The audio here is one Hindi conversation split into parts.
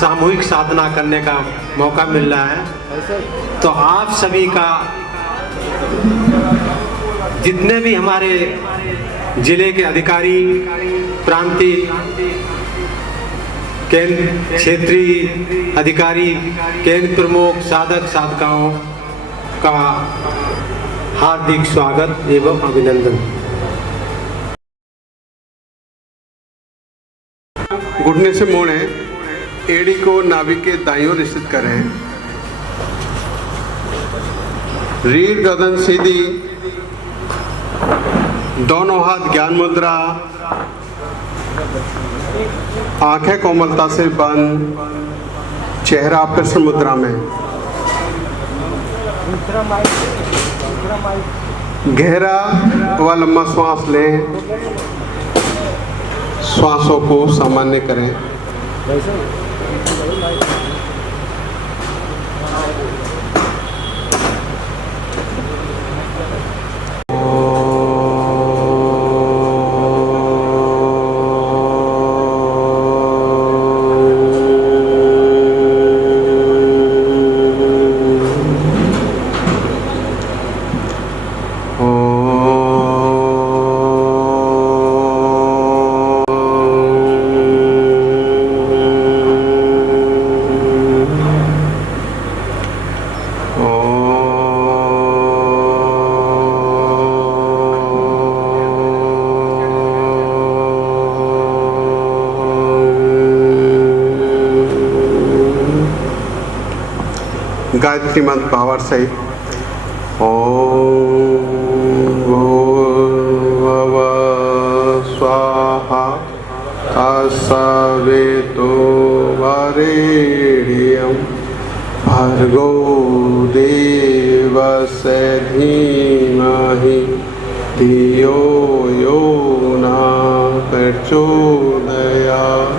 सामूहिक साधना करने का मौका मिल रहा है। तो आप सभी का, जितने भी हमारे जिले के अधिकारी, प्रांतीय, केंद्र क्षेत्रीय अधिकारी, केंद्र प्रमुख, साधक साधकाओं का हार्दिक स्वागत एवं अभिनंदन। घुटने से मोड़ें, एड़ी को नाभि के दाईं ओर स्थित करें, रीढ़ गर्दन सीधी, दोनों हाथ ज्ञान मुद्रा, आंखें कोमलता से बंद, चेहरा प्रसन्न मुद्रा में। गहरा व लंबा श्वास लें, श्वासों को सामान्य करें। गायत्री मंत्र पावर सहित ओम भूर्भुवः स्वाहा तत्सवितुर्वरेण्यं भर्गो देवस्य धीमहि धियो यो नः प्रचोदयात्।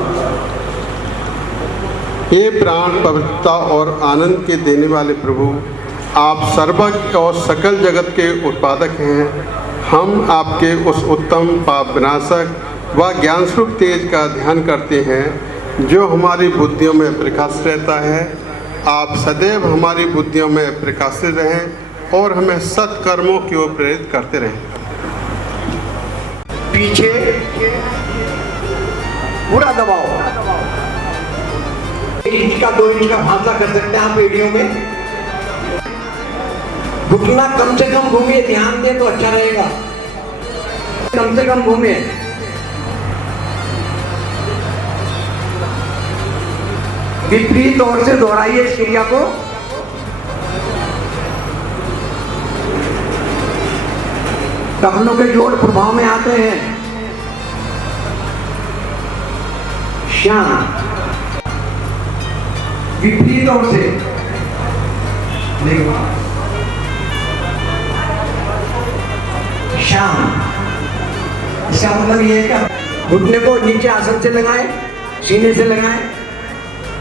हे प्राण पवित्रता और आनंद के देने वाले प्रभु, आप सर्वज्ञ और सकल जगत के उत्पादक हैं। हम आपके उस उत्तम पाप विनाशक व ज्ञान स्वरूप तेज का ध्यान करते हैं जो हमारी बुद्धियों में प्रकाशित रहता है। आप सदैव हमारी बुद्धियों में प्रकाशित रहें और हमें सत्कर्मों की ओर प्रेरित करते रहें। पीछे पूरा दबाओ, 1 इंच का 2 इंच का फासला कर सकते हैं आप एड़ियों में। घुटना कम से कम घूमे, ध्यान दें तो अच्छा रहेगा, कम से कम घूमे। विपरीत ओर से दोहराइए इस क्रिया को। टखनों के जोड़ प्रभाव में आते हैं। शांत, विपरीत ओर से शांत। इसका मतलब ये है कि घुटने को नीचे आसन से लगाएं, सीने से लगाएं,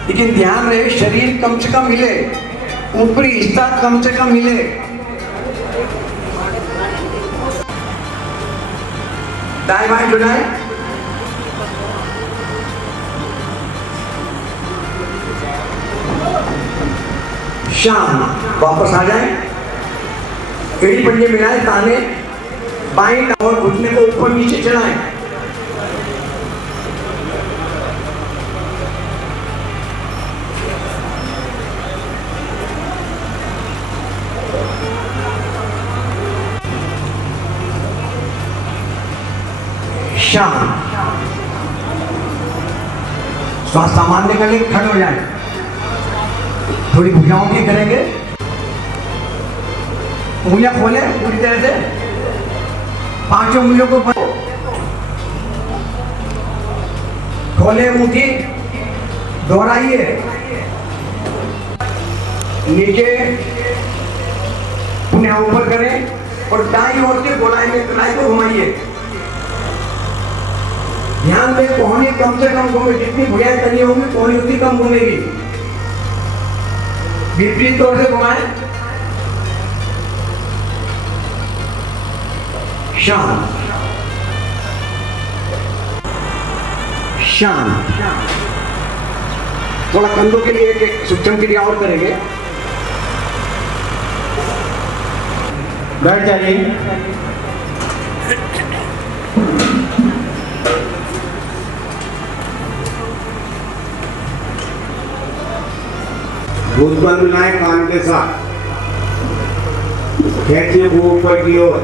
लेकिन ध्यान रहे शरीर कम से कम हिले, ऊपरी हिस्सा कम से कम हिले। दाएं बाएं झुलाएं, शांत। वापस आ जाएं, एड़ी पंजे मिलाएं, ताने बाएं और घुटने को ऊपर नीचे चलाएं। शांत। श्वास सामान्य करें, खड़े हो जाएं, थोड़ी भुजाओं की करेंगे, उंगलियां खोले पूरी तरह से, 5 उंगलियों को खोले, मुट्ठी दोहराइए, नीचे पुनः ऊपर करें और दाईं ओर से गोलाई में कलाई को घुमाइए। ध्यान दें कोहनी कम से कम घूमे, जितनी भुजाएं तनी होंगी कोहनी उतनी कम घूमेगी। विपरीत ओर से घुमाएं, शांत शांत। थोड़ा कंधों के लिए एक सूक्ष्म क्रिया और करेंगे। बैठ जाइए। भुजबल मिलाएं कान के साथ, खींचिए वो ऊपर की ओर,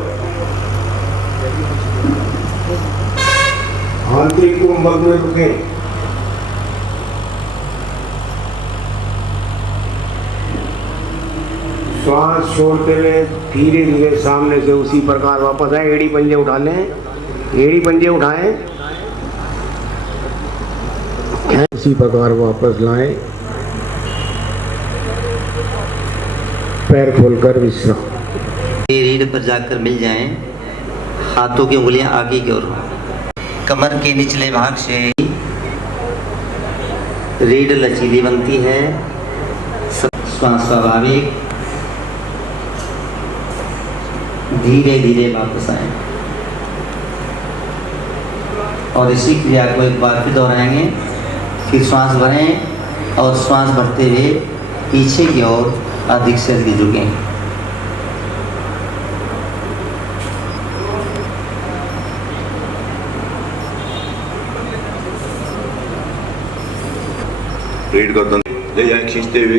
आंतरिक कुंभक में रुके। श्वास छोड़ते हुए धीरे धीरे सामने से उसी प्रकार वापस आए। एड़ी पंजे उठा लें, एड़ी पंजे उठाएं, उसी प्रकार वापस लाएं। पैर खोलकर विश्राम। रीढ़ पर जाकर मिल जाएं, हाथों की उंगलियां आगे की ओर, कमर के निचले भाग से रीढ़ लचीली बनती है। श्वास स्वाभाविक, धीरे धीरे वापस आए और इसी क्रिया को एक बार फिर दोहराएंगे। फिर श्वास भरें और श्वास भरते हुए पीछे की ओर अधिक से अधिक झुकें। रीढ़ गर्दन ले जाए खींचते हुए,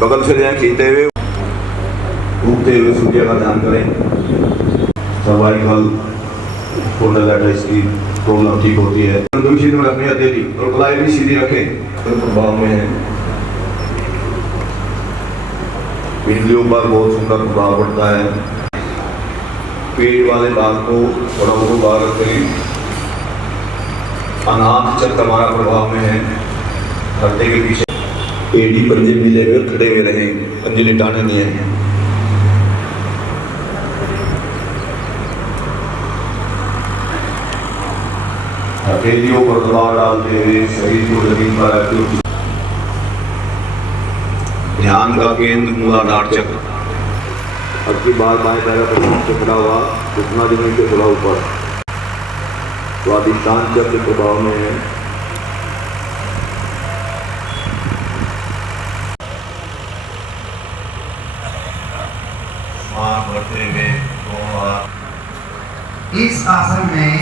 बगल से ले जाए खींचते हुए, उगते हुए सूर्य का ध्यान करें। सर्वाइकल स्पॉन्डिलाइटिस की प्रॉब्लम ठीक होती है। दूसरी में रखनी हथेली और कलाई भी सीधी रखें, तो प्रभाव में है। पिंडलियों पर बहुत सुंदर प्रभाव पड़ता है। पेट वाले भाग को थोड़ा बहुत बाहर रखें। अनाथ चक्र हमारा प्रभाव में है। हृदय के पीछे एड़ी पंजे मिले हुए खड़े हुए रहें, पंजे लिटाने नहीं है। हथेलियों पर दबाव डालते हुए शरीर को जमीन पर रखते। ध्यान का केंद्र मूलाधार चक्र। अब की बार बाएं पैर पर खड़ा हुआ, घुटना जमीन के थोड़ा ऊपर, स्वादिष्टान चक्र प्रभाव में है। बढ़ते हुए इस आसन में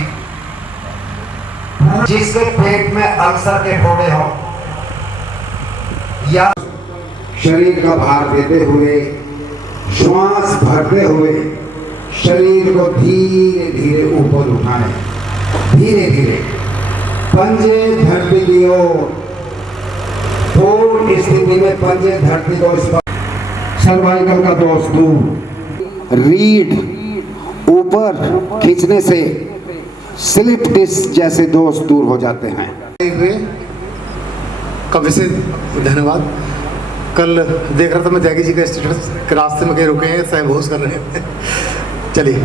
जिसके पेट में अल्सर के फोड़े हो या शरीर का भार देते हुए, श्वास भरते हुए शरीर को धीरे धीरे ऊपर उठाएं। धीरे धीरे पंजे धरती की ओर, पूर्ण स्थिति में पंजे धरती को स्पर्श। सर्वाइकल का दोष दूर, रीढ़ ऊपर खींचने से स्लिप डिस्क जैसे दोष दूर हो जाते हैं। काफ़ी से धन्यवाद। कल देख रहा था मैं त्यागी जी का स्टेटस के रास्ते में कहीं रुके हैं, सहबोस कर रहे हैं। चलिए,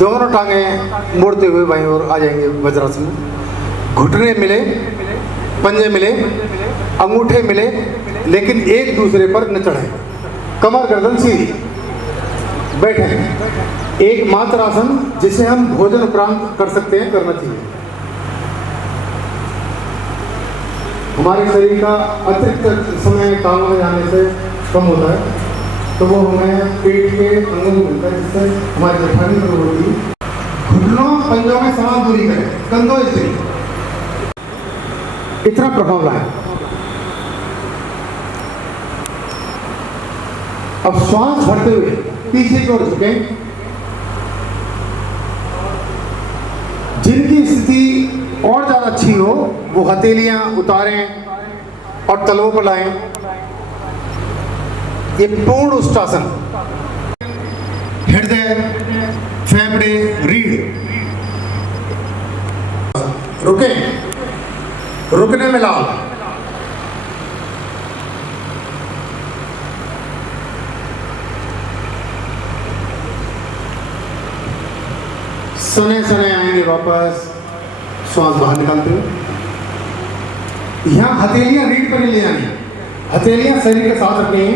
दोनों टांगें मोड़ते हुए बाईं ओर आ जाएंगे वज्रासन में। घुटने मिले, पंजे मिले, अंगूठे मिले, लेकिन एक दूसरे पर न चढ़े। कमर गर्दन सीधी, बैठे। एक मात्र आसन जिसे हम भोजन उपरांत कर सकते हैं, करना चाहिए। हमारे शरीर का अतिरिक्त समय काम में जाने से कम होता है, तो वो हमें पेट के अंगों को मिलता है, जिससे हमारी जठानी दूर होती है। घुटनों पंजों में समान दूरी करें, कंधों से इतना प्रभाव लाए। अब श्वास भरते हुए पीछे की ओर झुकें। जिनकी स्थिति और ज्यादा अच्छी हो वो हथेलियां उतारें और तलवों पर लाएं। ये पूर्ण उष्टासन। हृदय, फेफड़े, रीढ़ रुके, रुकने में लाल। सने सने आएंगे वापस, श्वास बाहर निकालते हुए। यहां हथेलियां रीढ़ पर नहीं ले जानी, हथेलियां शरीर के साथ रखनी है।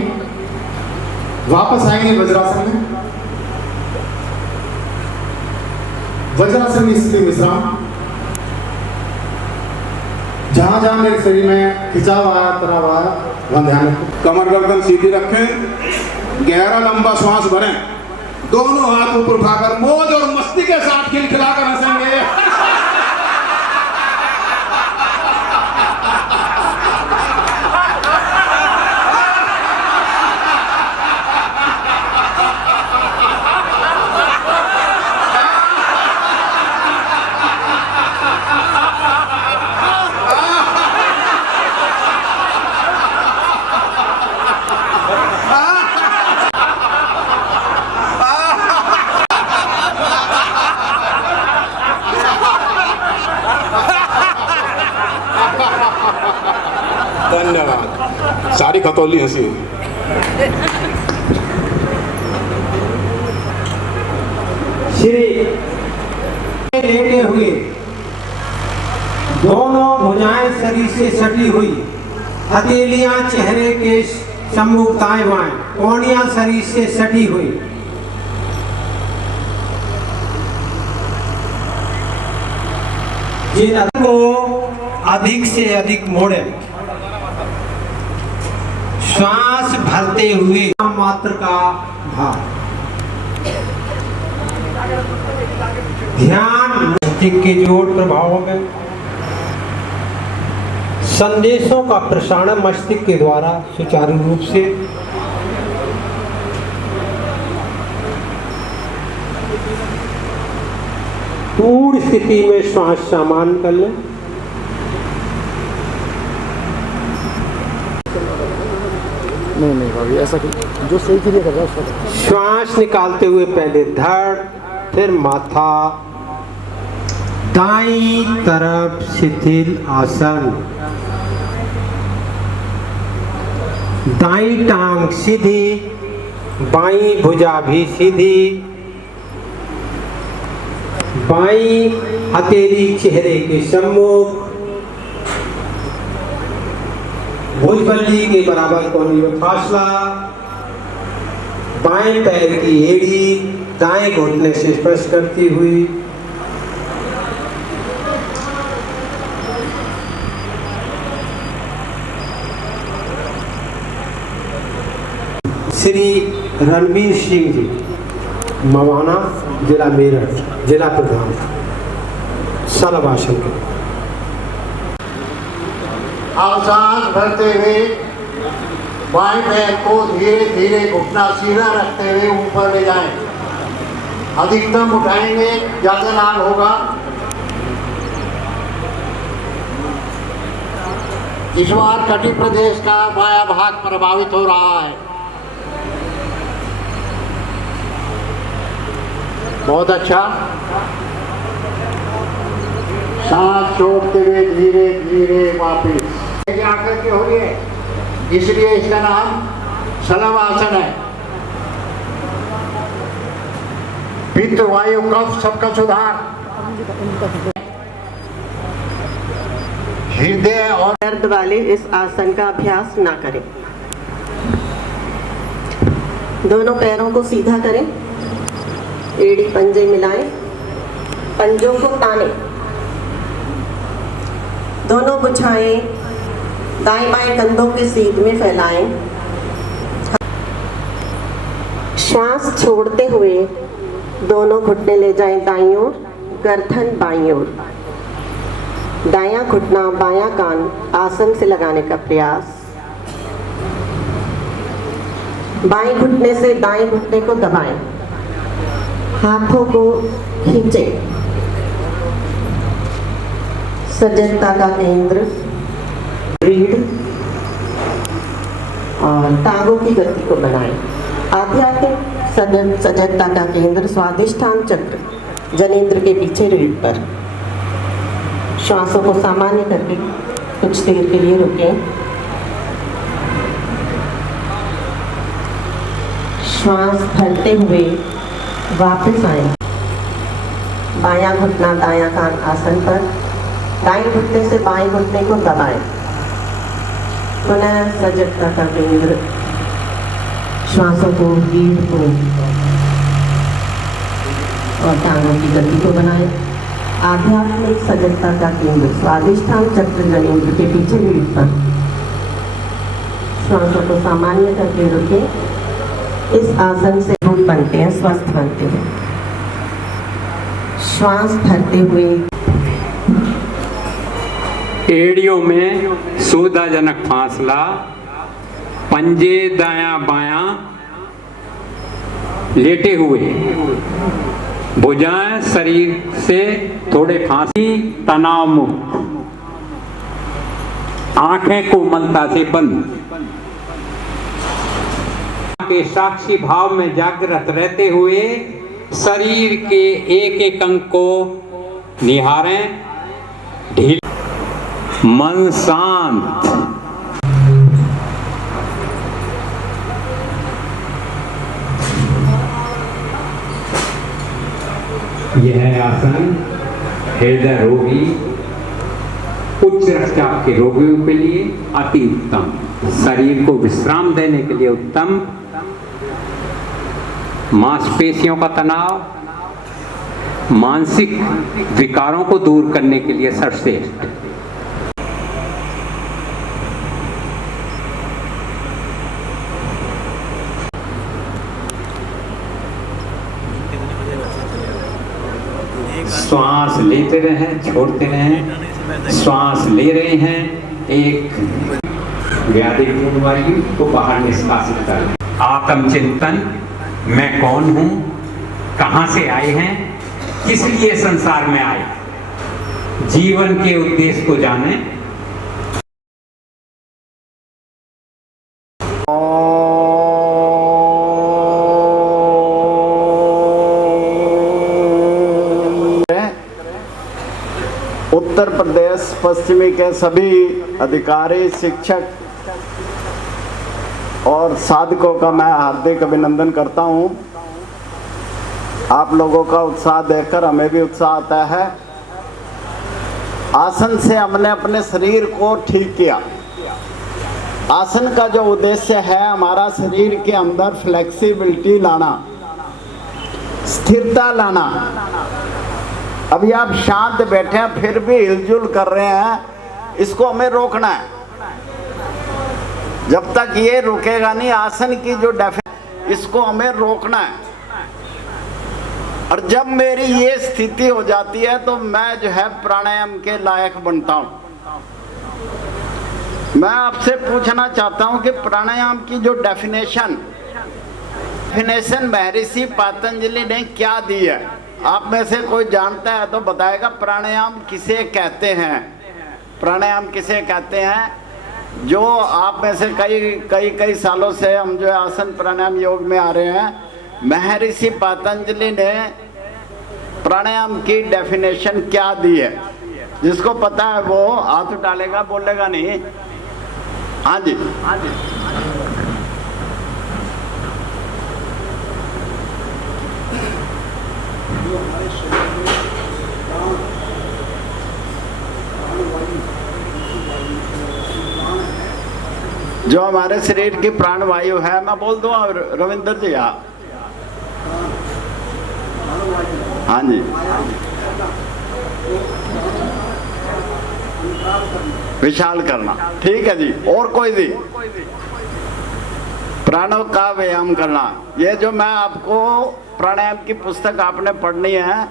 वापस आएंगे वज्रासन में। वज्रासन की स्थिति विश्राम। जहाँ जहाँ मेरे शरीर में खिंचाव आया, तनाव आया, वहाँ ध्यान रखें। कमर गर्दन सीधी रखें, गहरा लंबा श्वास भरें, दोनों हाथ ऊपर उठाकर मौज और मस्ती के साथ खिलखिलाकर हंसेंगे। धन्यवाद। सारी खतौली हंसी। श्री लेटे हुए, दोनों भुजाएं शरीर से सटी हुई, हथेलियां चेहरे के सम्मुख दाएं बाएं, कोहनियां शरीर से सटी हुई। जिन को अधिक से अधिक मोड़े, श्वास भरते हुए मात्र का भाव, ध्यान मस्तिष्क के जोड़ प्रभावों में संदेशों का प्रसारण मस्तिष्क के द्वारा सुचारू रूप से पूर्ण स्थिति में श्वास सामान्य कर लें। नहीं भाभी, ऐसा जो सही के लिए कर रहा है। श्वास निकालते हुए पहले धड़, फिर माथा, दाईं तरफ शिथिल आसन, दाईं टांग सीधी, बाईं भुजा भी सीधी, बाईं हथेली चेहरे के सम्मुख, भुजबल्ली के बराबर कोहनी में फासला, बाएं पैर की एड़ी दाएं घुटने से स्पर्श करती हुई, श्री रणवीर सिंह जी, मवाना, जिला मेरठ, जिला प्रधान, शलभासन के। आप सांस भरते हुए बाएं पैर को धीरे धीरे घुटना सीधा रखते हुए ऊपर ले जाएं। अधिकतम उठाएंगे, ज्यादा लाभ होगा। इस बार कटी प्रदेश का बायां भाग प्रभावित हो रहा है। बहुत अच्छा। सांस छोड़ते हुए धीरे धीरे वापिस आकर के हो गए, इसलिए इसका नाम शलभासन है। पित्त, वायु, कफ सबका सुधार, हृदय और दर्द वाले इस आसन का अभ्यास ना करें। दोनों पैरों को सीधा करें, एड़ी पंजे मिलाएं, पंजों को ताने, दोनों भुजाएं दाएं बाएं कंधों के सीध में फैलाएं। श्वास छोड़ते हुए दोनों घुटने ले जाएं दाईं ओर, गर्दन बाईं ओर, दायां घुटना बायां कान आसन से लगाने का प्रयास। बाएं घुटने से दाएं घुटने को दबाएं, हाथों को खींचें। सजगता का केंद्र, रीढ़ और टांगों की गति को बनाएं। आध्यात्मिक सजगता का केंद्र स्वादिष्ठान चक्र जनेंद्र के पीछे रीढ़ पर। श्वासों को सामान्य करके कुछ देर के लिए रुकें। श्वास भरते हुए वापस आए। बायां घुटना दायां कान आसन पर, दाएं घुटने से बाएं घुटने को दबाएं। पुनः सजगता का केंद्र, श्वासों को, रीढ़ को और टांगों की गति को बनाएं। आध्यात्मिक सजगता का केंद्र स्वादिष्ठान चक्र जनेन्द्र के पीछे भी उत्तर। श्वासों को सामान्य करके रुके। इस आसन से रूप बनते हैं, स्वस्थ बनते हैं। श्वास भरते हुए एड़ियों में सुविधाजनक फासला, पंजे दायां बायां लेटे हुए, भुजाएं शरीर से थोड़े फांसी, तनाव मुक्त, आंखें कोमलता से बंद, के साक्षी भाव में जागृत रहते हुए शरीर के एक एक अंग को निहारें। ढील, मन शांत। यह आसन हृदय रोगी, उच्च रक्तचाप के रोगियों के लिए अति उत्तम, शरीर को विश्राम देने के लिए उत्तम, मांसपेशियों का तनाव, मानसिक विकारों को दूर करने के लिए सर्वश्रेष्ठ। श्वास लेते रहें, छोड़ते रहें। श्वास ले रहे हैं, एक व्याधिपूर्ण वायु को बाहर निष्कासित करें। आत्मचिंतन, मैं कौन हूँ, कहाँ से आए हैं, किस लिए संसार में आए, जीवन के उद्देश्य को जानें। उत्तर प्रदेश पश्चिमी के सभी अधिकारी, शिक्षक और साधकों का मैं हार्दिक अभिनंदन करता हूं। आप लोगों का उत्साह देखकर हमें भी उत्साह आता है। आसन से हमने अपने शरीर को ठीक किया। आसन का जो उद्देश्य है, हमारा शरीर के अंदर फ्लेक्सिबिलिटी लाना, स्थिरता लाना। अभी आप शांत बैठे हैं फिर भी हिलजुल कर रहे हैं, इसको हमें रोकना है। जब तक ये रुकेगा नहीं, आसन की जो डेफिनेशन, इसको हमें रोकना है। और जब मेरी ये स्थिति हो जाती है तो मैं जो है प्राणायाम के लायक बनता हूँ। मैं आपसे पूछना चाहता हूँ कि प्राणायाम की जो डेफिनेशन महर्षि पतंजलि ने क्या दी है? आप में से कोई जानता है तो बताएगा प्राणायाम किसे कहते हैं? प्राणायाम किसे कहते हैं? जो आप में से कई सालों से हम जो आसन प्राणायाम योग में आ रहे हैं, महर्षि पतंजलि ने प्राणायाम की डेफिनेशन क्या दी है? जिसको पता है वो हाथ उठालेगा, बोलेगा नहीं। हाँ जी, हाँ जी। जो हमारे शरीर की प्राणवायु है, मैं बोल दूं रविंद्र जी? हाँ जी। विशाल करना, ठीक है जी। और कोई भी प्राणों का व्यायाम करना। ये जो मैं आपको प्राणायाम की पुस्तक आपने पढ़नी है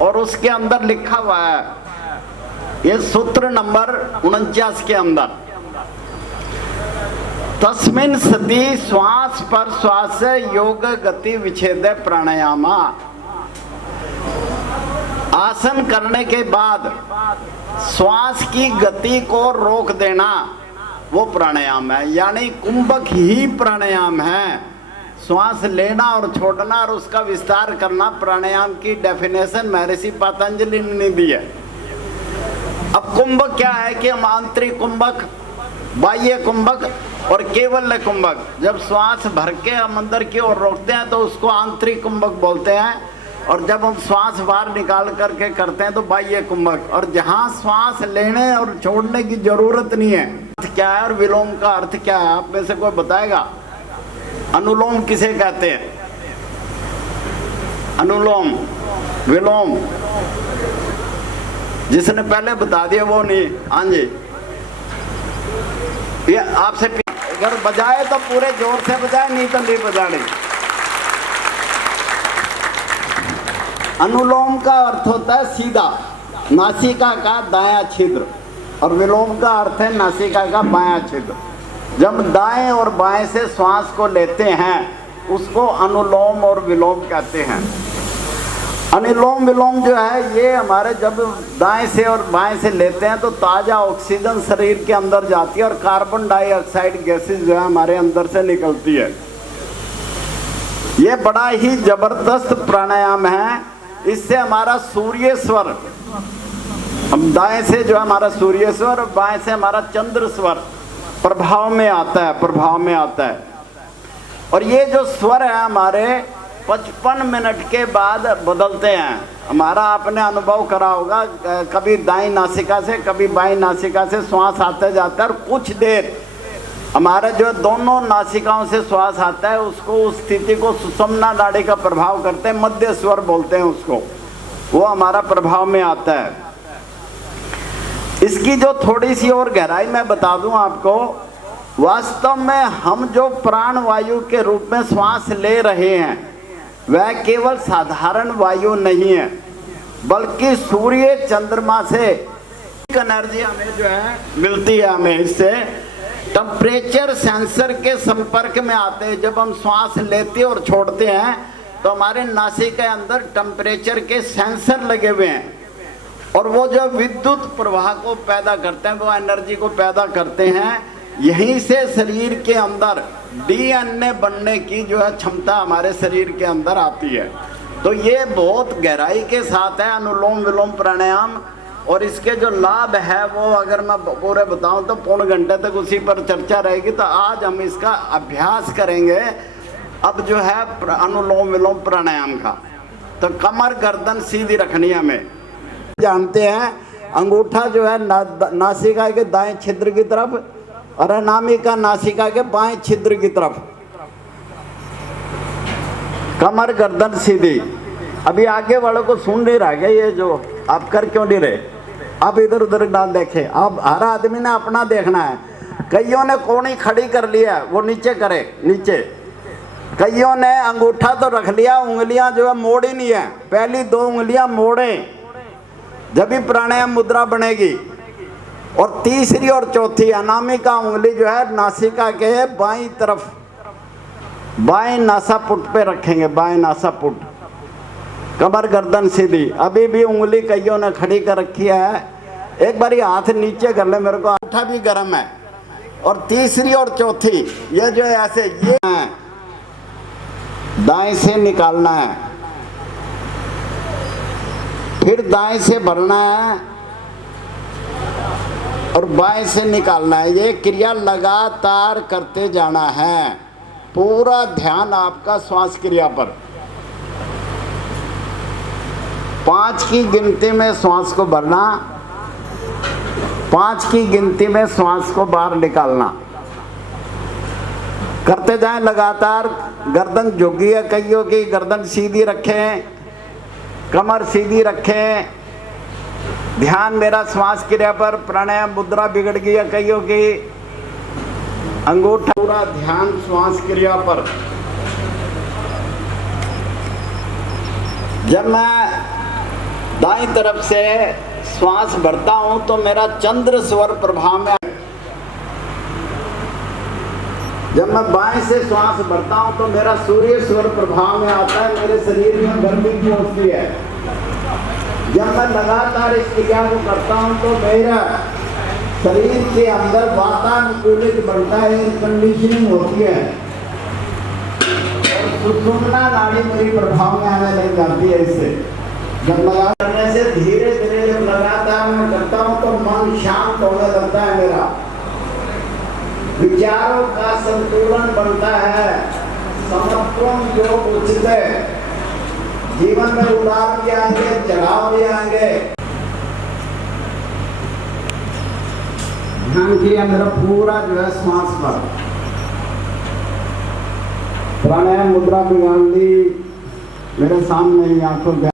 और उसके अंदर लिखा हुआ है, ये सूत्र नंबर 49 के अंदर, तस्मिन् सति श्वास पर श्वास योग गति विच्छेद प्राणायामा। आसन करने के बाद श्वास की गति को रोक देना वो प्राणायाम है, यानी कुंभक ही प्राणायाम है। श्वास लेना और छोड़ना और उसका विस्तार करना प्राणायाम की डेफिनेशन महर्षि पतंजलि ने दी है। अब कुंभक क्या है कि हम आंतरिक कुंभक, बाह्य कुंभक और केवल कुंभक। जब श्वास भर के हम अंदर की ओर रोकते हैं तो उसको आंतरिक कुंभक बोलते हैं, और जब हम श्वास बाहर निकाल करके करते हैं तो बाह्य कुंभक। और जहाँ श्वास लेने और छोड़ने की जरूरत नहीं है, अर्थ क्या है और विलोम का अर्थ क्या है? आप में से कोई बताएगा? अनुलोम किसे कहते हैं? अनुलोम, विलोम, जिसने पहले बता दिया वो नहीं। हाँ जी, ये आपसे अगर बजाए तो पूरे जोर से बजाए, नहीं तो नहीं बजाने। अनुलोम का अर्थ होता है सीधा, नासिका का दायां छिद्र, और विलोम का अर्थ है नासिका का बायां छिद्र। जब दाएं और बाएं से श्वास को लेते हैं उसको अनुलोम और विलोम कहते हैं। अनुलोम विलोम जो है ये हमारे जब दाएं से और बाएं से लेते हैं तो ताज़ा ऑक्सीजन शरीर के अंदर जाती है और कार्बन डाइऑक्साइड गैसेज जो है हमारे अंदर से निकलती है। ये बड़ा ही जबरदस्त प्राणायाम है। इससे हमारा सूर्य स्वर, हम दाएं से जो है हमारा सूर्य स्वर, बाएं से हमारा चंद्र स्वर प्रभाव में आता है, प्रभाव में आता है। और ये जो स्वर है हमारे 55 मिनट के बाद बदलते हैं। हमारा आपने अनुभव करा होगा, कभी दाईं नासिका से कभी बाईं नासिका से श्वास आते जाता है, और कुछ देर हमारे जो दोनों नासिकाओं से श्वास आता है उसको, उस स्थिति को सुषुम्ना नाड़ी का प्रभाव करते हैं, मध्य स्वर बोलते हैं उसको, वो हमारा प्रभाव में आता है। इसकी जो थोड़ी सी और गहराई मैं बता दूं आपको, वास्तव में हम जो प्राण वायु के रूप में श्वास ले रहे हैं वह केवल साधारण वायु नहीं है, बल्कि सूर्य चंद्रमा से एनर्जी हमें जो है मिलती है। हमें इससे टेम्परेचर सेंसर के संपर्क में आते हैं। जब हम श्वास लेते और छोड़ते हैं तो हमारे नासिका के अंदर टेम्परेचर के सेंसर लगे हुए हैं, और वो जो विद्युत प्रवाह को पैदा करते हैं, वो एनर्जी को पैदा करते हैं। यहीं से शरीर के अंदर डीएनए बनने की जो है क्षमता हमारे शरीर के अंदर आती है। तो ये बहुत गहराई के साथ है अनुलोम विलोम प्राणायाम, और इसके जो लाभ है वो अगर मैं पूरे बताऊं तो पौने घंटे तक उसी पर चर्चा रहेगी। तो आज हम इसका अभ्यास करेंगे अब जो है अनुलोम विलोम प्राणायाम का। तो कमर गर्दन सीधी रखनी है हमें। जानते हैं अंगूठा जो है नासिका के दाएं छिद्र की तरफ और अनामिका नासिका के बाएं छिद्र की तरफ, कमर गर्दन सीधी। अभी आगे वालों को सुन नहीं रहा है, ये जो आप कर क्यों नहीं रहे, आप इधर उधर ना देखें। अब हर आदमी ने अपना देखना है। कईयों ने कोणी खड़ी कर लिया, वो नीचे करे नीचे। कईयों ने अंगूठा तो रख लिया, उंगलियां जो है मोड़ी नहीं है। पहली 2 उंगलियां मोड़े, जब भी प्राणायाम मुद्रा बनेगी। और तीसरी और चौथी अनामिका उंगली जो है नासिका के बाईं तरफ, बाएं नासापुट पे रखेंगे, बाएं नासापुट, कमर गर्दन सीधी। अभी भी उंगली कईयों ने खड़ी कर रखी है, एक बार हाथ नीचे कर ले, मेरे को अंगूठा भी गर्म है। और तीसरी और चौथी ये जो है ऐसे, ये है दाएं से निकालना है, फिर दाएं से भरना है और बाएं से निकालना है। ये क्रिया लगातार करते जाना है। पूरा ध्यान आपका श्वास क्रिया पर। 5 की गिनती में श्वास को भरना, 5 की गिनती में श्वास को बाहर निकालना। करते जाएं लगातार। गर्दन झुकी है कईयों की, गर्दन सीधी रखें, कमर सीधी रखें। ध्यान मेरा श्वास क्रिया पर। प्राणायाम मुद्रा बिगड़ गई है कईयों की, अंगूठा पूरा ध्यान श्वास क्रिया पर। जब मैं दाईं तरफ से श्वास भरता हूं तो मेरा चंद्र स्वर प्रभाव में, जब मैं बाएं से श्वास भरता हूं तो मेरा सूर्य स्वर प्रभाव में आता है। मेरे शरीर में गर्मी पहुंचती है। जब मैं लगातार इस क्रिया को करता हूं तो मेरा शरीर के अंदर वातानुकूलित बनता है, कंडीशनिंग होती है और सुषुम्ना नाड़ी मेरी प्रभाव में आने लग जाती है। इससे जब लगातार करने से धीरे धीरे जब लगातार मैं करता हूं तो मन शांत होने लगता है। मेरा विचारों का संतुलन बनता है। समत्वम जो उचित है, जीवन में उतार भी आएंगे, चढ़ाव भी आएंगे। ध्यान किया मेरा पूरा जो है श्वास पर। प्राणायाम मुद्रा बिगाड़ ली मेरे सामने ही आंखों के।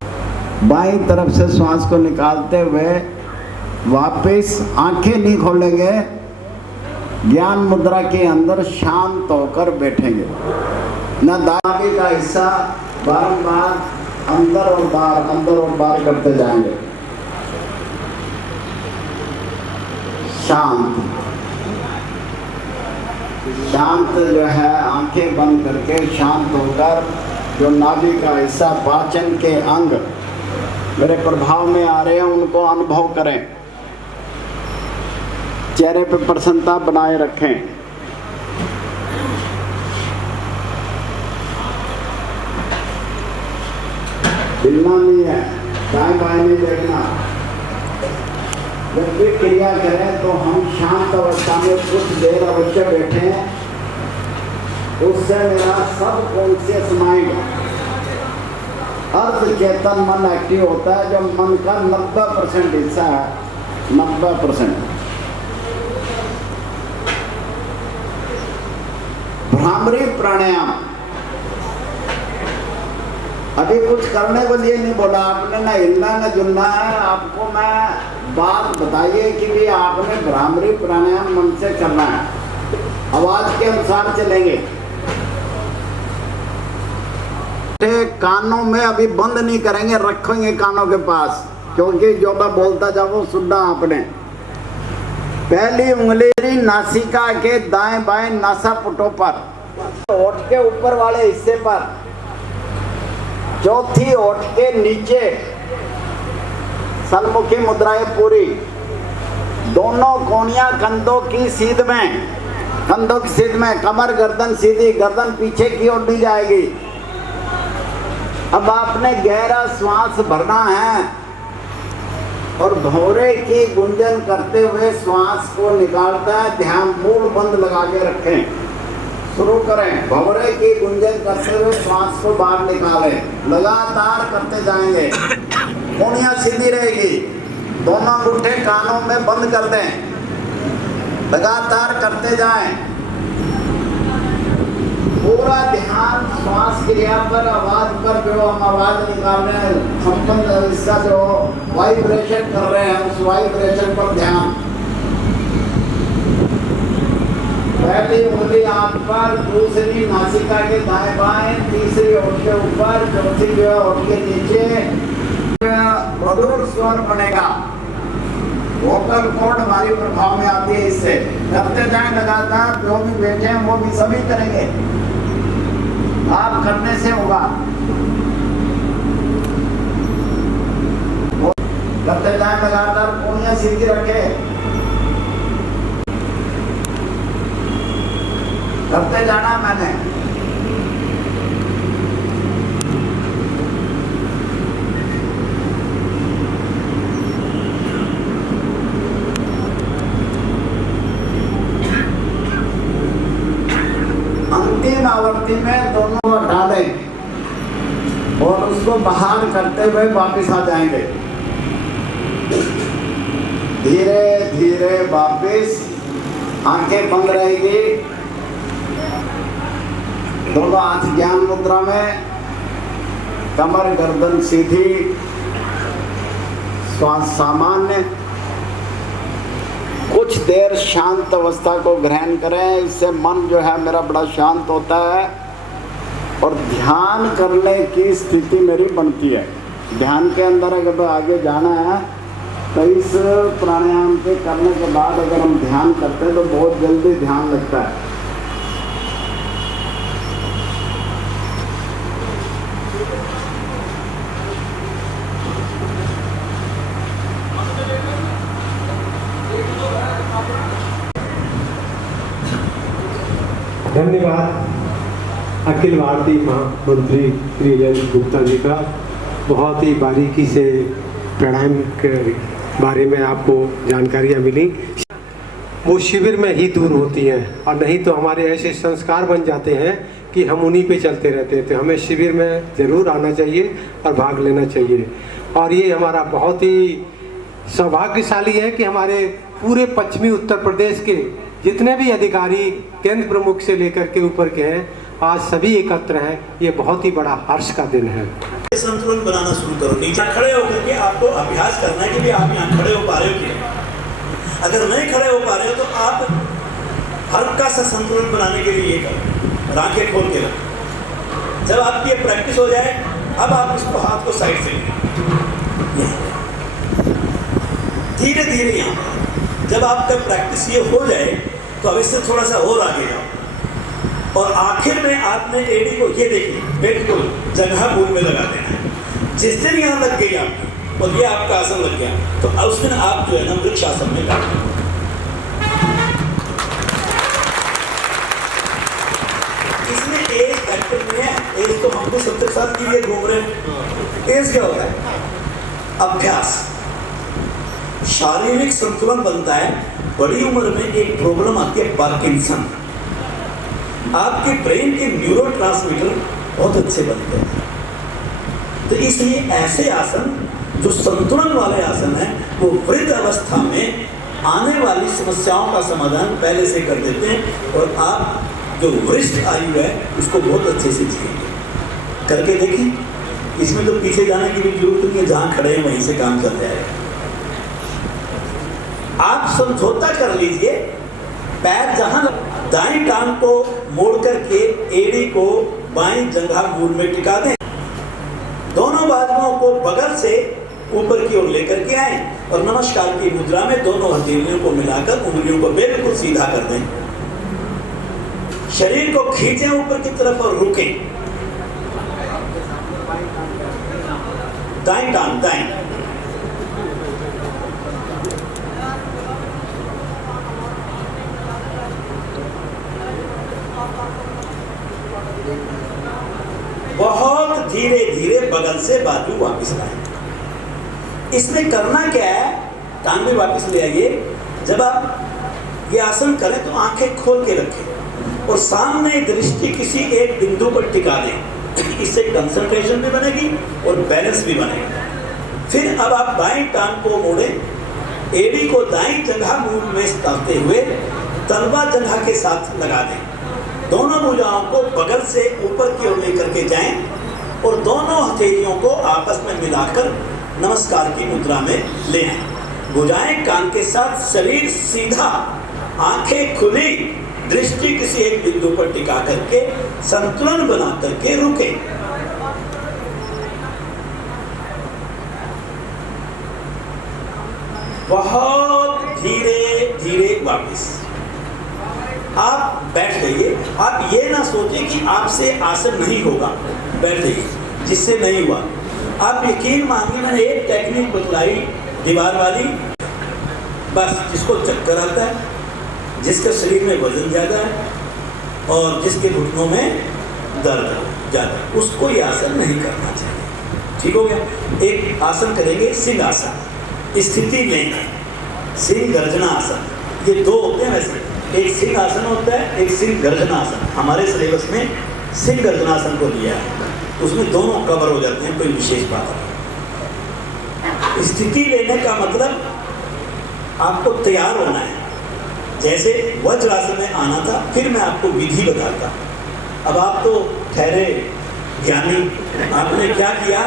बाईं तरफ से श्वास को निकालते हुए वापस आंखें नहीं खोलेंगे, ज्ञान मुद्रा के अंदर शांत होकर बैठेंगे। न दादी का हिस्सा बारंबार अंदर और बाहर करते जाएंगे। शांत जो है आंखें बंद करके शांत होकर, जो नाभि का हिस्सा पाचन के अंग मेरे प्रभाव में आ रहे हैं उनको अनुभव करें। चेहरे पे प्रसन्नता बनाए रखें। हिलना नहीं है, दाएं बाएं नहीं देखना। जब भी क्रिया करें तो हम शांत अवस्था में कुछ देर अवश्य बैठें, उससे मेरा सब कॉन्शियस माइंड अर्ध चेतन मन एक्टिव होता है, जो मन का 90% हिस्सा है। 90% भ्रामरी प्राणायाम अभी कुछ करने के लिए नहीं बोला आपने, ना हिलना ना जुलना है। आपको मैं बात बताइए कि भी आपने भ्रामरी प्राणायाम मन से करना है, आवाज के अनुसार चलेंगे। कानों में अभी बंद नहीं करेंगे, रखेंगे कानों के पास, क्योंकि जो मैं बोलता जाऊँ सुनना आपने। पहली उंगली नासिका के दाएं बाएं नासापुटों पर, होठ के ऊपर वाले हिस्से पर, चौथी होठ के नीचे सन्मुखी मुद्राएं पूरी, दोनों कोनियां कंधों की सीध में, कमर गर्दन सीधी, गर्दन पीछे की ओर नहीं जाएगी। अब आपने गहरा श्वास भरना है और भौरे की गुंजन करते हुए श्वास को निकालता है। ध्यान मूल बंद लगा के रखें, शुरू करें। भौरे की गुंजन करते हुए श्वास को बाहर निकालें, लगातार करते जाएंगे। कोनियां सीधी रहेगी, दोनों अंगूठे कानों में बंद कर दें, लगातार करते जाएं। पूरा ध्यान श्वास क्रिया पर, आवाज पर, जो हम आवाज निकाल रहे हैं, संबंध इसका जो वाइब्रेशन कर रहे हैं उस वाइब्रेशन पर ध्यान। पहली उंगली आंख पर, दूसरी नासिका के दाएं बाएं, तीसरी होठ के ऊपर, चौथी जो है होठ के नीचे। मधुर स्वर बनेगा, वोकल कॉर्ड हमारी प्रभाव में आती है। इससे करते जाएं लगातार, जो भी बैठे हैं वो भी सभी करेंगे, आप करने से होगा। करते जाएं लगातार, कोनियां सीधी रखें, करते जाना। मैंने अंतिम आवृत्ति में दोनों हटा दें और उसको बाहर करते हुए वापस आ जाएंगे। धीरे धीरे वापस, आंखें बंद रहेगी, दोनों हाथ ज्ञान मुद्रा में, कमर गर्दन सीधी, श्वास सामान्य। कुछ देर शांत अवस्था को ग्रहण करें, इससे मन जो है मेरा बड़ा शांत होता है और ध्यान करने की स्थिति मेरी बनती है। ध्यान के अंदर अगर आगे जाना है तो इस प्राणायाम के करने के बाद अगर हम ध्यान करते हैं तो बहुत जल्दी ध्यान लगता है। धन्यवाद अखिल भारतीय महामंत्री श्री जयंत गुप्ता जी का। बहुत ही बारीकी से प्राणायाम के बारे में आपको जानकारियाँ मिली। वो शिविर में ही दूर होती हैं और नहीं तो हमारे ऐसे संस्कार बन जाते हैं कि हम उन्हीं पे चलते रहते हैं। तो हमें शिविर में ज़रूर आना चाहिए और भाग लेना चाहिए। और ये हमारा बहुत ही सौभाग्यशाली है कि हमारे पूरे पश्चिमी उत्तर प्रदेश के जितने भी अधिकारी केंद्र प्रमुख से लेकर के ऊपर के हैं, आज सभी एकत्र हैं। ये बहुत ही बड़ा हर्ष का दिन है। संतुलन बनाना शुरू करो। नीचे खड़े होकर के आपको अभ्यास करना है कि भी आप यहाँ खड़े हो पा रहे हो कि नहीं। अगर नहीं खड़े हो पा रहे हो तो आप हल्का सा संतुलन बनाने के लिए ये करो, आंखें खोल के रखो। जब आपकी ये प्रैक्टिस हो जाए, अब आप इसको हाथ को साइड से लें, धीरे धीरे यहाँ। जब आपका प्रैक्टिस ये हो जाए तो अब इससे थोड़ा सा और आगे जाओ, और आखिर में आपने एड़ी को ये देखिए बिल्कुल जगह मूल में लगा देना है। जिस दिन यहाँ लग गई आपकी और ये आपका आसन लग गया, तो उस दिन आप जो है ना वृक्ष आसन में बैठे। इसमें एज फैक्टर नहीं है, एज तो हमको 70 साल की लिए घूम रहे हैं। एज क्या होता है? अभ्यास, शारीरिक संतुलन बनता है। बड़ी उम्र में एक प्रॉब्लम आती है पार्किंसन। आपके ब्रेन के न्यूरोट्रांसमीटर बहुत अच्छे बनते हैं, तो इसलिए ऐसे आसन जो संतुलन वाले आसन हैं वो वृद्ध अवस्था में आने वाली समस्याओं का समाधान पहले से कर देते हैं, और आप जो वरिष्ठ आयु है उसको बहुत अच्छे से जिएंगे। करके देखिए, इसमें तो पीछे जाने की भी जरूरत नहीं है, जहाँ खड़े हैं वहीं से काम चल जाएगा। आप समझौता कर लीजिए, पैर जहां दाईं टांग को मोड़ करके एड़ी को बाईं जंघा मूल में टिका दें, दोनों बाजुओं को बगल से ऊपर की ओर लेकर के आए और नमस्कार की मुद्रा में दोनों हथेलियों को मिलाकर उंगलियों को बिल्कुल सीधा कर दें। शरीर को खींचें ऊपर की तरफ और रुकें। दाईं टांग दाईं, बहुत धीरे धीरे बगल से बाजू वापस लाएं। इसमें करना क्या है, टांग भी वापस ले आइए। जब आप ये आसन करें तो आंखें खोल के रखें और सामने दृष्टि किसी एक बिंदु पर टिका दें। इससे कंसंट्रेशन भी बनेगी और बैलेंस भी बनेगा। फिर अब आप बाईं टांग को मोड़ें, एड़ी को दाईं जंघा मूल में डालते हुए तलवा जंघा के साथ लगा दें। दोनों भुजाओं को बगल से ऊपर की ओर लेकर के जाएं और दोनों हथेलियों को आपस में मिलाकर नमस्कार की मुद्रा में ले आएं। भुजाएं कान के साथ, शरीर सीधा, आंखें खुली, दृष्टि किसी एक बिंदु पर टिका करके संतुलन बना करके रुके। बहुत धीरे धीरे वापस आप बैठ जाइए। आप ये ना सोचें कि आपसे आसन नहीं होगा, बैठ जाइए। जिससे नहीं हुआ, आप यकीन मानिए, मैंने एक टेक्निक बतलाई दीवार वाली, बस जिसको चक्कर आता है, जिसके शरीर में वजन ज़्यादा है और जिसके घुटनों में दर्द ज़्यादा है, उसको ये आसन नहीं करना चाहिए। ठीक हो गया। एक आसन करेंगे सिंह आसन, स्थिति लेना, सिंह गर्जना आसन। ये दो होते हैं वैसे, एक सिंह आसन होता है, एक सिंह गर्जनासन। हमारे सिलेबस में सिंह गर्जनासन को लिया है, उसमें दोनों कवर हो जाते हैं, कोई विशेष बात नहीं। स्थिति लेने का मतलब आपको तैयार होना है। जैसे वज्रासन में आना था, फिर मैं आपको विधि बताता। अब आप तो ठहरे ज्ञानी, आपने क्या किया?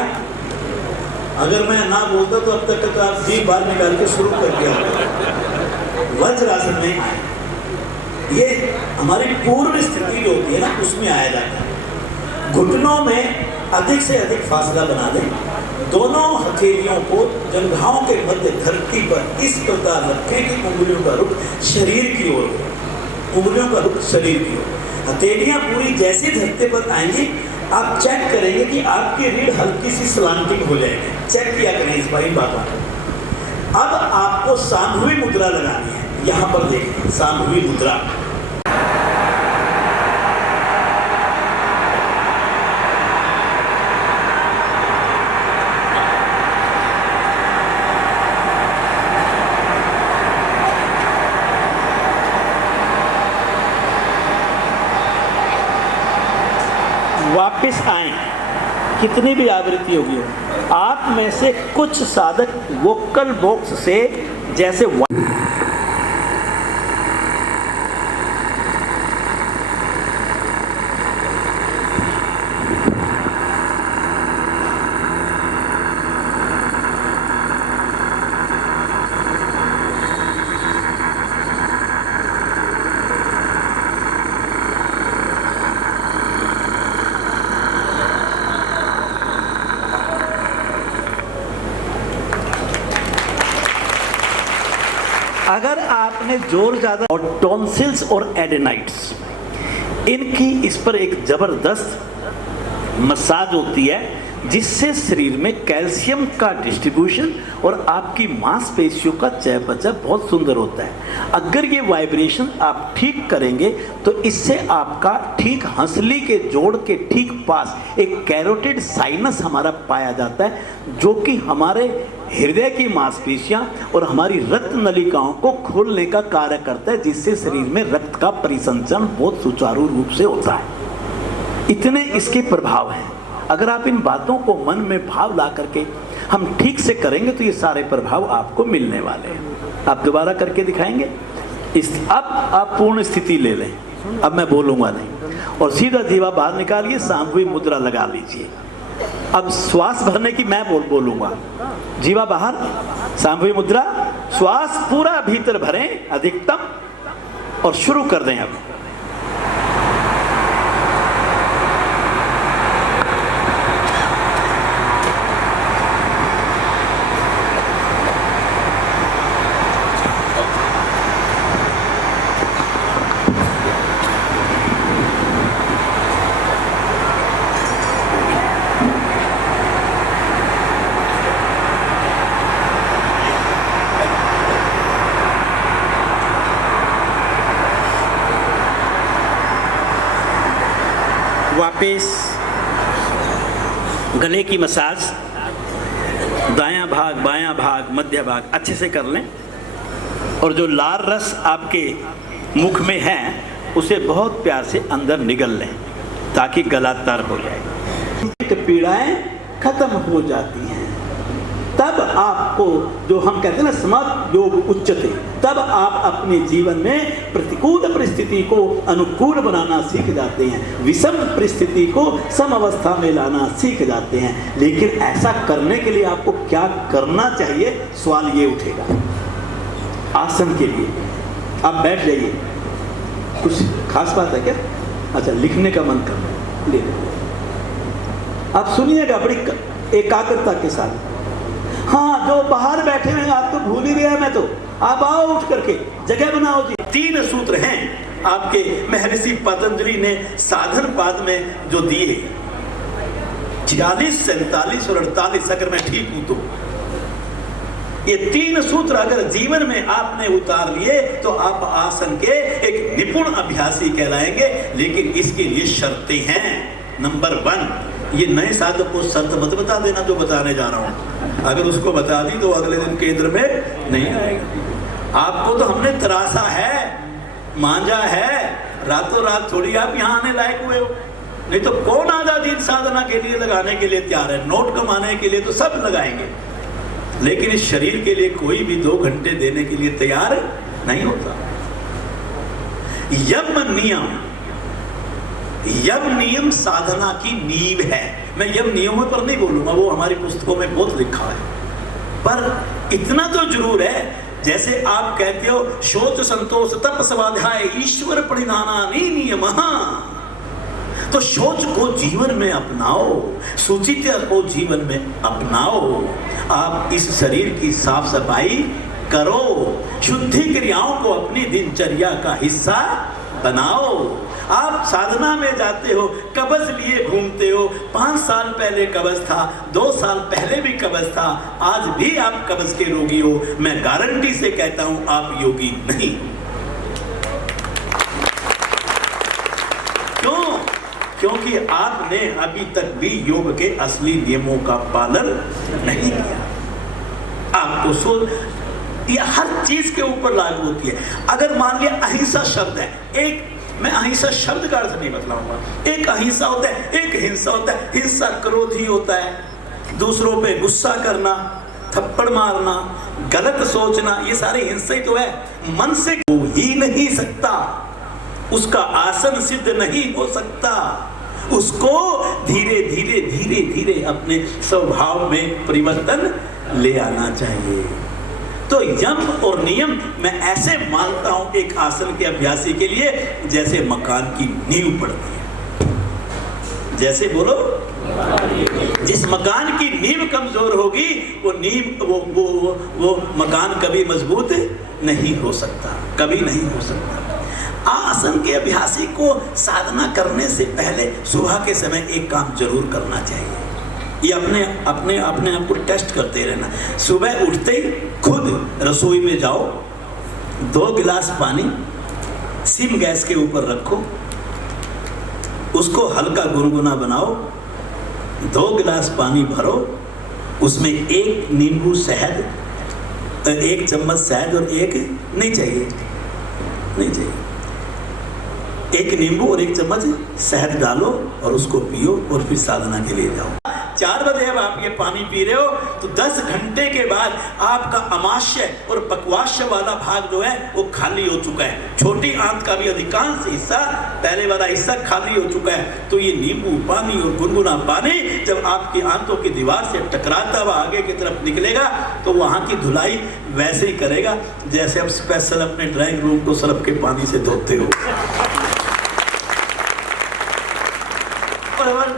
अगर मैं ना बोलता तो अब तक तो आप 20 बार निकाल के शुरू कर दिया। वज्रासन में आए, ये हमारी पूर्व स्थिति जो होती है ना, उसमें आया जाता है। घुटनों में अधिक से अधिक फासला बना दें। दोनों हथेलियों को जंघाओं के मध्य धरती पर इस प्रकार रखें कि उंगलियों का रुख शरीर की ओर हो। उंगलियों का रुख शरीर की ओर। हथेलियां पूरी जैसी धरती पर आएंगी, आप चेक करेंगे कि आपकी रीढ़ हल्की सी स्लांटिंग हो जाएगी। चेक किया करें इस बारी बातों को। अब आपको सांभवी मुद्रा लगानी है। यहाँ पर देखिए सांभवी मुद्रा। वापिस आए, कितनी भी आवृत्ति होगी हो। आप में से कुछ साधक वोकल बॉक्स से जैसे अगर आपने जोर ज़्यादा, और टॉन्सिल्स और एडेनाइट्स, इनकी इस पर एक ज़बरदस्त मसाज होती है जिससे शरीर में कैल्शियम का डिस्ट्रीब्यूशन और आपकी मांसपेशियों का चयापचय बहुत सुंदर होता है। अगर ये वाइब्रेशन आप ठीक करेंगे तो इससे आपका ठीक हंसली के जोड़ के ठीक पास एक कैरोटिड साइनस हमारा पाया जाता है, जो कि हमारे हृदय की मांसपेशियां और हमारी रक्त नलिकाओं को खोलने का कार्य करता है, जिससे शरीर में रक्त का परिसंचरण बहुत सुचारू रूप से होता है। इतने इसके प्रभाव हैं। अगर आप इन बातों को मन में भाव ला करके हम ठीक से करेंगे तो ये सारे प्रभाव आपको मिलने वाले हैं। आप दोबारा करके दिखाएंगे। अब आप पूर्ण स्थिति ले लें, अब मैं बोलूँगा नहीं, और सीधा जीवा बाहर निकालिए, सामूहिक मुद्रा लगा लीजिए। अब श्वास भरने की मैं बोलूँगा, जीवा बाहर, सामूहिक मुद्रा, श्वास पूरा भीतर भरें अधिकतम, और शुरू कर दें। अब वापिस गले की मसाज, दायां भाग, बायां भाग, मध्य भाग अच्छे से कर लें, और जो लाल रस आपके मुख में है उसे बहुत प्यार से अंदर निगल लें ताकि गला तर हो जाए। पीड़ाएं खत्म हो जाती हैं। तब आपको, जो हम कहते हैं ना समर्थ योग उच्चते, तब आप अपने जीवन में प्रतिकूल परिस्थिति को अनुकूल बनाना सीख जाते हैं, विषम परिस्थिति को सम अवस्था में लाना सीख जाते हैं। लेकिन ऐसा करने के लिए आपको क्या करना चाहिए, सवाल ये उठेगा। आसन के लिए आप बैठ जाइए। कुछ खास बात है क्या? अच्छा, लिखने का मन करना है, ले आप सुनिएगा बड़ी एकाग्रता के साथ। हाँ, जो बाहर बैठे हैं आप तो भूल ही गया, मैं तो, आप आओ उठ करके जगह बनाओ जी। 3 सूत्र हैं आपके महर्षि पतंजलि ने साधन पाद में जो दिए, 46, 47 और 48, अगर मैं ठीक हूं तो ये 3 सूत्र अगर जीवन में आपने उतार लिए तो आप आसन के एक निपुण अभ्यासी कहलाएंगे। लेकिन इसके लिए शर्तें हैं। नंबर 1, ये नए साधक को शर्त मत बता देना जो बताने जा रहा हूं। अगर उसको बता दी तो अगले दिन केंद्र में नहीं आएगा। आपको तो हमने तरासा है, मांझा है, रातों रात थोड़ी आप यहाँ आने लायक हुए हो। नहीं तो कौन आधा दिन साधना के लिए लगाने के लिए तैयार है? नोट कमाने के लिए तो सब लगाएंगे, लेकिन इस शरीर के लिए कोई भी 2 घंटे देने के लिए तैयार नहीं होता। यम नियम साधना की नींव है। मैं यम नियमों पर नहीं बोलूंगा, वो हमारी पुस्तकों में बहुत लिखा है, पर इतना तो जरूर है, जैसे आप कहते हो शोच संतोष तप स्वाध्याय ईश्वर परिधानानि नियमः, तो शौच को जीवन में अपनाओ, सुचिता को जीवन में अपनाओ। आप इस शरीर की साफ सफाई करो, शुद्धि क्रियाओं को अपनी दिनचर्या का हिस्सा बनाओ। आप साधना में जाते हो, कब्ज लिए घूमते हो। 5 साल पहले कब्ज था, 2 साल पहले भी कब्ज था, आज भी आप कब्ज के रोगी हो। मैं गारंटी से कहता हूं आप योगी नहीं। क्यों? क्योंकि आपने अभी तक भी योग के असली नियमों का पालन नहीं किया। आपको सोच, ये हर चीज के ऊपर लागू होती है। अगर मान लिया अहिंसा शब्द है, एक, मैं अहिंसा शब्द का अर्थ नहीं बतलाऊंगा। एक अहिंसा होता है, एक हिंसा होता है। हिंसा क्रोध ही होता है, दूसरों पे गुस्सा करना, थप्पड़ मारना, गलत सोचना, ये सारी हिंसा ही तो है। मन से हो ही नहीं सकता, उसका आसन सिद्ध नहीं हो सकता। उसको धीरे धीरे धीरे धीरे अपने स्वभाव में परिवर्तन ले आना चाहिए। तो यम और नियम मैं ऐसे मानता हूं एक आसन के अभ्यासी के लिए जैसे मकान की नींव पड़ती है। जैसे बोलो, जिस मकान की नींव कमजोर होगी वो नींव वो मकान कभी मजबूत नहीं हो सकता, कभी नहीं हो सकता। आसन के अभ्यासी को साधना करने से पहले सुबह के समय एक काम जरूर करना चाहिए। ये अपने अपने अपने आप को टेस्ट करते रहना। सुबह उठते ही खुद रसोई में जाओ, 2 गिलास पानी सिम गैस के ऊपर रखो, उसको हल्का गुनगुना बनाओ, 2 गिलास पानी भरो, उसमें 1 नींबू शहद, 1 चम्मच शहद और 1 नहीं चाहिए 1 नींबू और 1 चम्मच शहद डालो और उसको पियो और फिर साधना के लिए जाओ। 4 बजे अब आप ये पानी पी रहे हो तो 10 घंटे के बाद आपका अमाशय और पक्वाशय वाला भाग जो है वो खाली हो चुका है। छोटी आंत का भी अधिकांश हिस्सा, पहले वाला हिस्सा खाली हो चुका है। तो ये नींबू पानी और गुनगुना पानी जब आपकी आंतों की दीवार से टकराता हुआ आगे की तरफ निकलेगा तो वहाँ की धुलाई वैसे ही करेगा जैसे आप स्पेशल अपने ड्राइंग रूम को सरफ के पानी से धोते हो।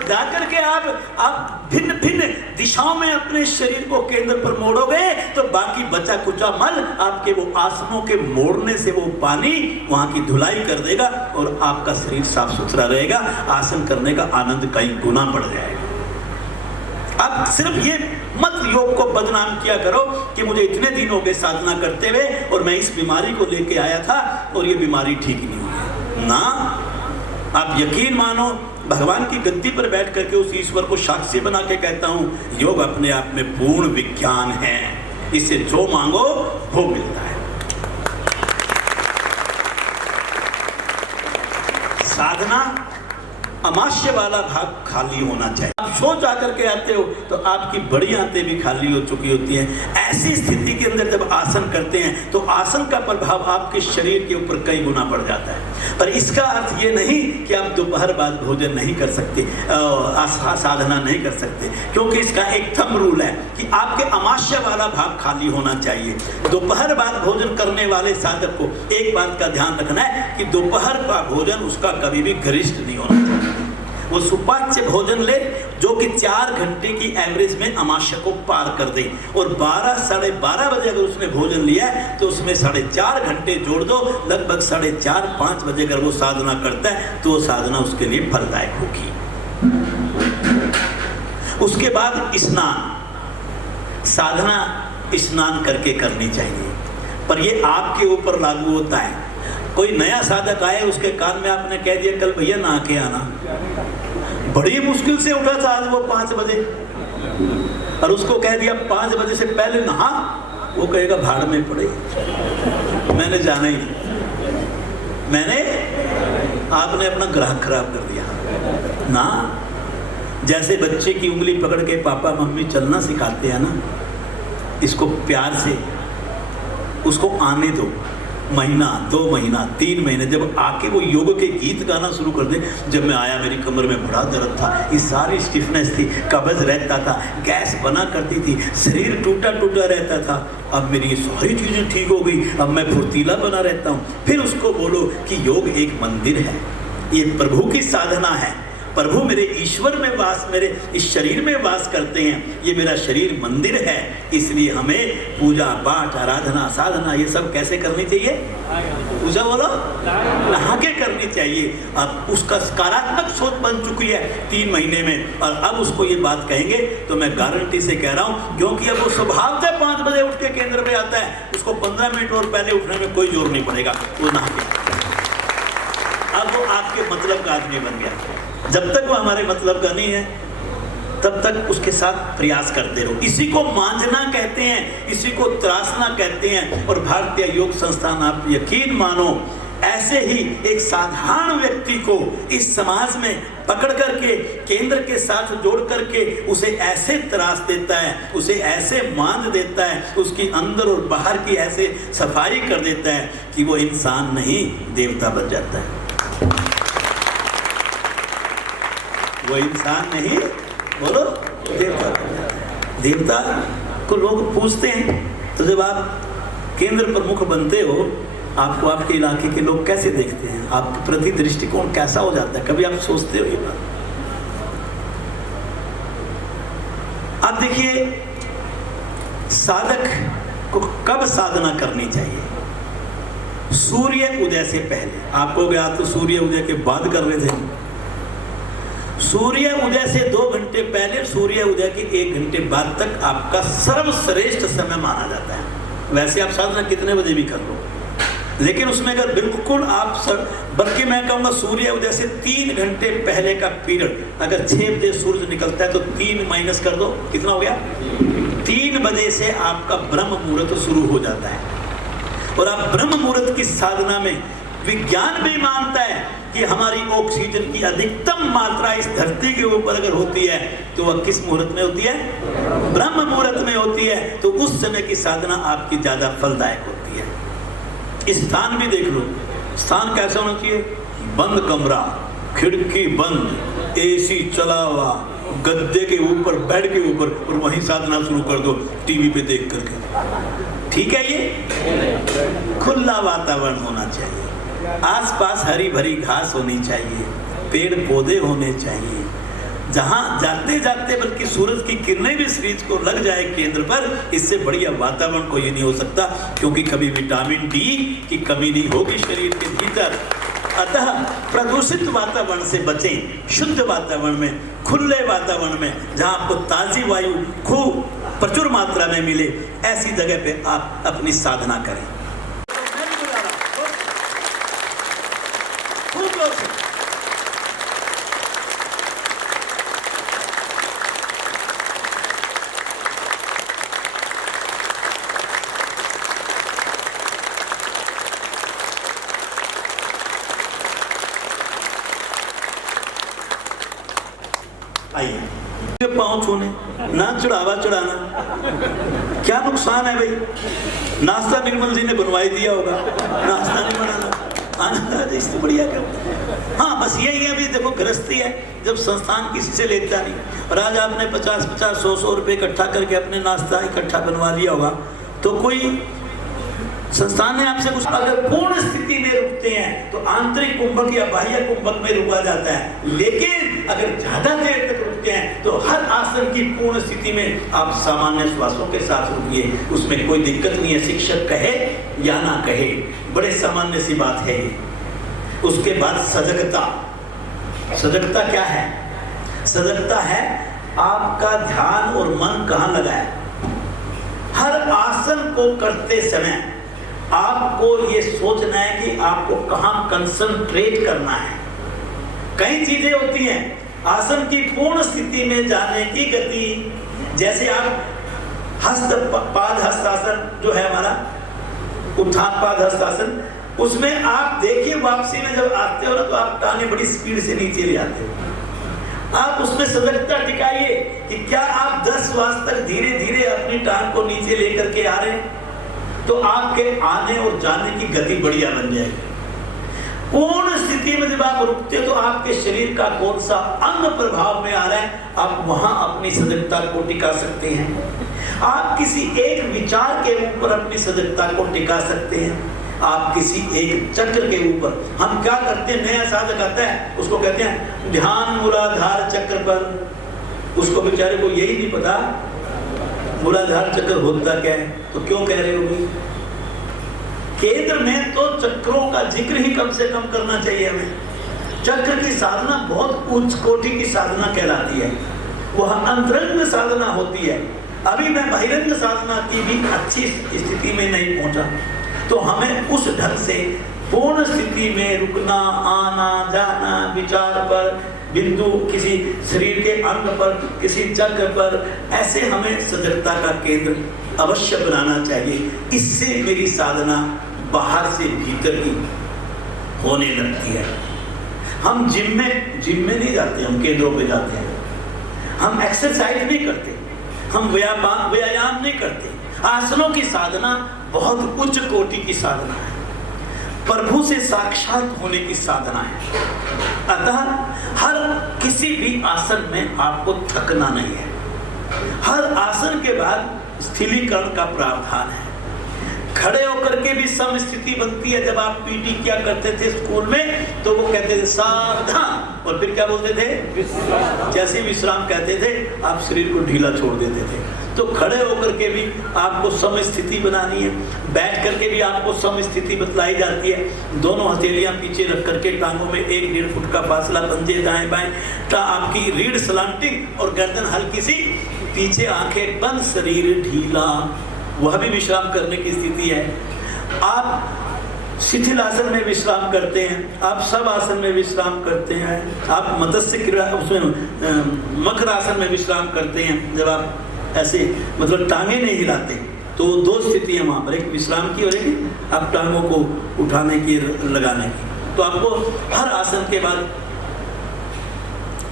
जाकर के आप भिन्न भिन्न दिशाओं में अपने शरीर को केंद्र पर मोड़ोगे तो बाकी बचा कुचा मल आपके वो आसनों के मोड़ने से वो पानी वहां की धुलाई कर देगा और आपका शरीर साफ सुथरा रहेगा। आसन करने का आनंद कई गुना बढ़ जाएगा। अब सिर्फ ये मत योग को बदनाम किया करो कि मुझे इतने दिन हो गए साधना करते हुए और मैं इस बीमारी को लेके आया था और ये बीमारी ठीक नहीं हुई ना। आप यकीन मानो, भगवान की गद्दी पर बैठ करके उस ईश्वर को साक्षी बना के कहता हूं, योग अपने आप में पूर्ण विज्ञान है, इससे जो मांगो वो मिलता है। साधना अमाशय वाला भाग खाली होना चाहिए। आप सो जाकर के आते हो तो आपकी बड़ी आंतें भी खाली हो चुकी होती हैं। ऐसी स्थिति के अंदर जब आसन करते हैं तो आसन का प्रभाव आपके शरीर के ऊपर कई गुना बढ़ जाता है। पर इसका अर्थ ये नहीं कि आप दोपहर बाद भोजन नहीं कर सकते, साधना नहीं कर सकते, क्योंकि इसका एक थंब रूल है कि आपके अमाशय वाला भाग खाली होना चाहिए। दोपहर बाद भोजन करने वाले साधक को एक बात का ध्यान रखना है कि दोपहर का भोजन उसका कभी भी गरिष्ठ नहीं होना चाहिए। वो सुपाच्य भोजन ले जो कि 4 घंटे की एवरेज में अमाशय को पार कर दे और 12 साढ़े 12 बजे अगर उसने भोजन लिया है तो उसमें 4.5 घंटे जोड़ दो, लगभग 4:30-5 बजे अगर वो साधना करता है तो वो साधना उसके लिए फलदायक होगी। उसके बाद स्नान, साधना स्नान करके करनी चाहिए, पर ये आपके ऊपर लागू होता है। कोई नया साधक आए उसके कान में आपने कह दिया कल भैया नहा के आना, बड़ी मुश्किल से उठा था आज वो 5 बजे और उसको कह दिया 5 बजे से पहले नहा, वो कहेगा भाड़ में पड़े, मैंने जाना ही नहीं, आपने अपना ग्राहक खराब कर दिया ना। जैसे बच्चे की उंगली पकड़ के पापा मम्मी चलना सिखाते हैं ना, इसको प्यार से उसको आने दो, महीना 2 महीना 3 महीने, जब आके वो योग के गीत गाना शुरू कर दे, जब मैं आया मेरी कमर में बड़ा दर्द था, ये सारी स्टिफनेस थी, कब्ज रहता था, गैस बना करती थी, शरीर टूटा टूटा रहता था, अब मेरी ये सारी चीज़ें ठीक हो गई, अब मैं फुर्तीला बना रहता हूँ। फिर उसको बोलो कि योग एक मंदिर है, ये प्रभु की साधना है, प्रभु मेरे ईश्वर में वास, मेरे इस शरीर में वास करते हैं, ये मेरा शरीर मंदिर है, इसलिए हमें पूजा पाठ आराधना साधना ये सब कैसे करनी चाहिए? पूजा बोलो नहा के करनी चाहिए। अब उसका सकारात्मक सोच बन चुकी है 3 महीने में, और अब उसको ये बात कहेंगे तो मैं गारंटी से कह रहा हूँ, क्योंकि अब वो स्वभाव से 5 बजे उठ के केंद्र में आता है, उसको 15 मिनट और पहले उठने में कोई जोर नहीं पड़ेगा, वो नहा के। अब वो आपके मतलब का आदमी बन गया। जब तक वो हमारे मतलब का नहीं है तब तक उसके साथ प्रयास करते रहो। इसी को मांझना कहते हैं, इसी को त्रासना कहते हैं। और भारतीय योग संस्थान, आप यकीन मानो, ऐसे ही एक साधारण व्यक्ति को इस समाज में पकड़ करके केंद्र के साथ जोड़ करके उसे ऐसे त्रास देता है, उसे ऐसे मांझ देता है, उसकी अंदर और बाहर की ऐसे सफाई कर देता है कि वो इंसान नहीं देवता बन जाता है। वो इंसान नहीं, बोलो देवता। देवता को लोग पूछते हैं, तो जब आप केंद्र प्रमुख बनते हो, आपको आपके इलाके के लोग कैसे देखते हैं, आपके प्रति दृष्टिकोण कैसा हो जाता है? कभी आप सोचते हो ये बात? आप देखिए, साधक को कब साधना करनी चाहिए? सूर्य उदय से पहले, आपको क्या तो सूर्य उदय के बाद कर रहे थे, सूर्य उदय से 2 घंटे पहले सूर्य उदय के 1 घंटे बाद तक आपका सर्वश्रेष्ठ समय माना जाता है। वैसे आप साधना कितने बजे भी कर लो, लेकिन उसमें अगर बिल्कुल आप बल्कि मैं कहूँगा सूर्य उदय से 3 घंटे पहले का पीरियड, अगर 6 बजे सूर्य निकलता है तो 3 माइनस कर दो, कितना हो गया? 3 बजे से आपका ब्रह्म मुहूर्त शुरू हो जाता है। और आप ब्रह्म मुहूर्त की साधना में विज्ञान भी मानता है कि हमारी ऑक्सीजन की अधिकतम मात्रा इस धरती के ऊपर अगर होती है तो वह किस मुहूर्त में होती है? ब्रह्म मुहूर्त में होती है। तो उस समय की साधना आपकी ज्यादा फलदायक होती है। स्थान भी देख लो, स्थान कैसा होना चाहिए? बंद कमरा, खिड़की बंद, एसी चला हुआ, गद्दे के ऊपर, बेड के ऊपर, और वहीं साधना शुरू कर दो टीवी पे देख करके। ठीक है? ये खुला वातावरण होना चाहिए, आसपास हरी भरी घास होनी चाहिए, पेड़ पौधे होने चाहिए, जहां जाते जाते बल्कि सूरज की किरणें भी शरीर को लग जाए केंद्र पर। इससे बढ़िया वातावरण कोई नहीं हो सकता, क्योंकि कभी विटामिन डी की कमी नहीं होगी शरीर के भीतर। अतः प्रदूषित वातावरण से बचें, शुद्ध वातावरण में, खुले वातावरण में, जहां आपको ताजी वायु खूब प्रचुर मात्रा में मिले, ऐसी जगह पे आप अपनी साधना करें। आइए, पाँव छूने, ना चढ़ावा चढ़ाना, क्या नुकसान है भाई? नाश्ता निर्मल जी ने बनवाई दिया होगा, नाश्ता नहीं बनाना, आनंद इससे बढ़िया कर। हाँ, बस यही है, अभी देखो गृहस्थी है, जब संस्थान किसी से लेता नहीं, और आज आपने 50-50, 100-100 रुपये इकट्ठा करके अपने नाश्ता इकट्ठा बनवा लिया होगा, तो कोई संस्थान ने आपसे कुछ, अगर पूर्ण स्थिति में रुकते हैं तो आंतरिक कुंभक या बाह्य कुंभक में रुका जाता है, लेकिन अगर ज्यादा देर तक रुकते हैं तो हर आसन की पूर्ण स्थिति में आप सामान्य श्वासों के साथ रुकिए, उसमें कोई दिक्कत नहीं है। शिक्षक कहे या ना कहे, बड़े सामान्य सी बात है ये। उसके बाद सजगता। सजगता क्या है? सजगता है आपका ध्यान और मन कहाँ लगा है। हर आसन को करते समय आपको ये सोचना है कि आपको कहां कंसंट्रेट करना है। कई चीजें होती हैं आसन की पूर्ण स्थिति में जाने की गति, जैसे आप पाद हस्तासन जो है हमारा उत्थान पाद हस्तासन, उसमें आप देखिए वापसी में जब आते हो ना तो आप टांगे बड़ी स्पीड से नीचे ले आते हो। आप उसमें सजगता टिकाइए कि क्या आप 10 श्वास तक धीरे धीरे अपनी टांग को नीचे लेकर के आ रहे हैं, तो आपके आने और जाने की गति बढ़िया बन जाएगी। पूर्ण स्थिति में जब आप रुकते हो तो आपके शरीर का कौन सा अंग प्रभाव में आ रहा है, आप वहां अपनी सजगता को टिका सकते हैं। आप किसी एक विचार के ऊपर अपनी सजगता को टिका सकते हैं, आप किसी एक चक्र के ऊपर। हम क्या करते हैं, नया साधक आता है उसको कहते हैं ध्यान मूलाधार चक्र पर, उसको बेचारे को यही नहीं पता मूलाधार चक्र होता क्या है, तो क्यों कह रहे हो? केंद्र में तो चक्रों का जिक्र ही कम से कम करना चाहिए हमें। चक्र की साधना बहुत उच्च कोटि की साधना कहलाती है, वह अंतरंग साधना होती है। अभी मैं बहिरंग साधना की भी अच्छी स्थिति में नहीं पहुंचा, तो हमें उस ढंग से पूर्ण स्थिति में रुकना, आना जाना, विचार पर, बिंदु किसी शरीर के अंग पर, किसी चक्र पर, ऐसे हमें सजगता का केंद्र अवश्य बनाना चाहिए। इससे मेरी साधना बाहर से भीतर ही होने लगती है। हम जिम में नहीं जाते, हम केंद्रों पे जाते हैं। हम एक्सरसाइज नहीं करते, हम व्यायाम नहीं करते। आसनों की साधना बहुत उच्च कोटि की साधना है, प्रभु से साक्षात होने की साधना है। अतः हर किसी भी आसन में आपको थकना नहीं है। हर आसन के बाद स्थिरीकरण का प्रावधान है। खड़े होकर के भी सम स्थिति बनती है। जब आप पीटी किया करते थे स्कूल में तो वो कहते थे सावधान, और फिर क्या बोलते थे? जैसे विश्राम कहते थे, आप शरीर को ढीला छोड़ देते थे। तो खड़े होकर के भी आपको सम स्थिति बनानी है, बैठ करके भी आपको सम स्थिति बतलाई जाती है। दोनों हथेलियां पीछे रख करके टांगों में 1-1.5 फुट का फासला, पंजे दाएं बाएं, आपकी रीढ़ सलांटिंग और गर्दन हल्की सी पीछे, आंखें बंद, शरीर ढीला, वह भी विश्राम करने की स्थिति है। आप शिथिल आसन में विश्राम करते हैं, आप सब आसन में विश्राम करते हैं, आप मत्स्य क्रिया उसमें मकर आसन में विश्राम करते हैं। जब आप ऐसे मतलब टांगे नहीं हिलाते तो 2 स्थितियां वहाँ पर, एक विश्राम की और एक आप टांगों को उठाने की, लगाने की। तो आपको हर आसन के बाद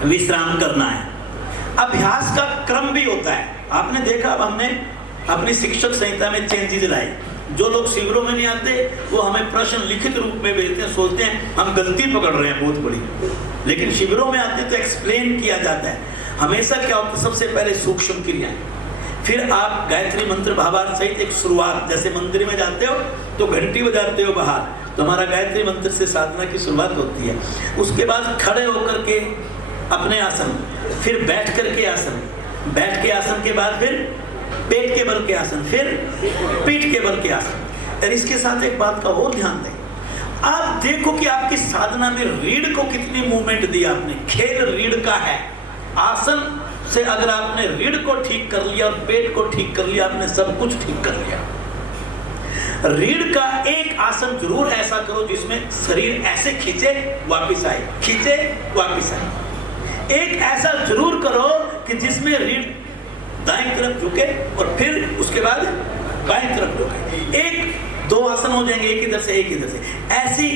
विश्राम करना है। अभ्यास का क्रम भी होता है। आपने देखा, अब हमने अपनी शिक्षक संहिता में चेंजेस लाए। जो लोग शिविरों में नहीं आते वो हमें प्रश्न लिखित रूप में भेजते हैं, सोचते हैं हम गलती पकड़ रहे हैं बहुत बड़ी, लेकिन शिविरों में आते तो एक्सप्लेन किया जाता है। हमेशा क्या होता है, सबसे पहले सूक्ष्म क्रियाएं, फिर आप गायत्री मंत्र भावार्थ सहित एक शुरुआत, जैसे मंदिर में जाते हो तो घंटी बजाते हो बाहर, तो हमारा गायत्री मंत्र से साधना की शुरुआत होती है। उसके बाद खड़े होकर के अपने आसन, फिर बैठ करके आसन, बैठ के आसन के बाद फिर पेट के बल के आसन, फिर पीठ के बल के आसन। और इसके साथ एक बात का और ध्यान दें, आप देखो कि आपकी साधना में रीढ़ को कितनी मूवमेंट दी आपने। खेल रीढ़ का है। आसन से अगर आपने रीढ़ को ठीक कर लिया और पेट को ठीक कर लिया, आपने सब कुछ ठीक कर लिया। रीढ़ का एक आसन जरूर ऐसा करो जिसमें शरीर ऐसे खींचे वापिस आए, खींचे वापिस आए। एक ऐसा जरूर करो कि जिसमें रीढ़ दाएं तरफ झुके और फिर उसके बाद बाएं तरफ झुके। 1-2 आसन हो जाएंगे, एक इधर से एक इधर से। ऐसी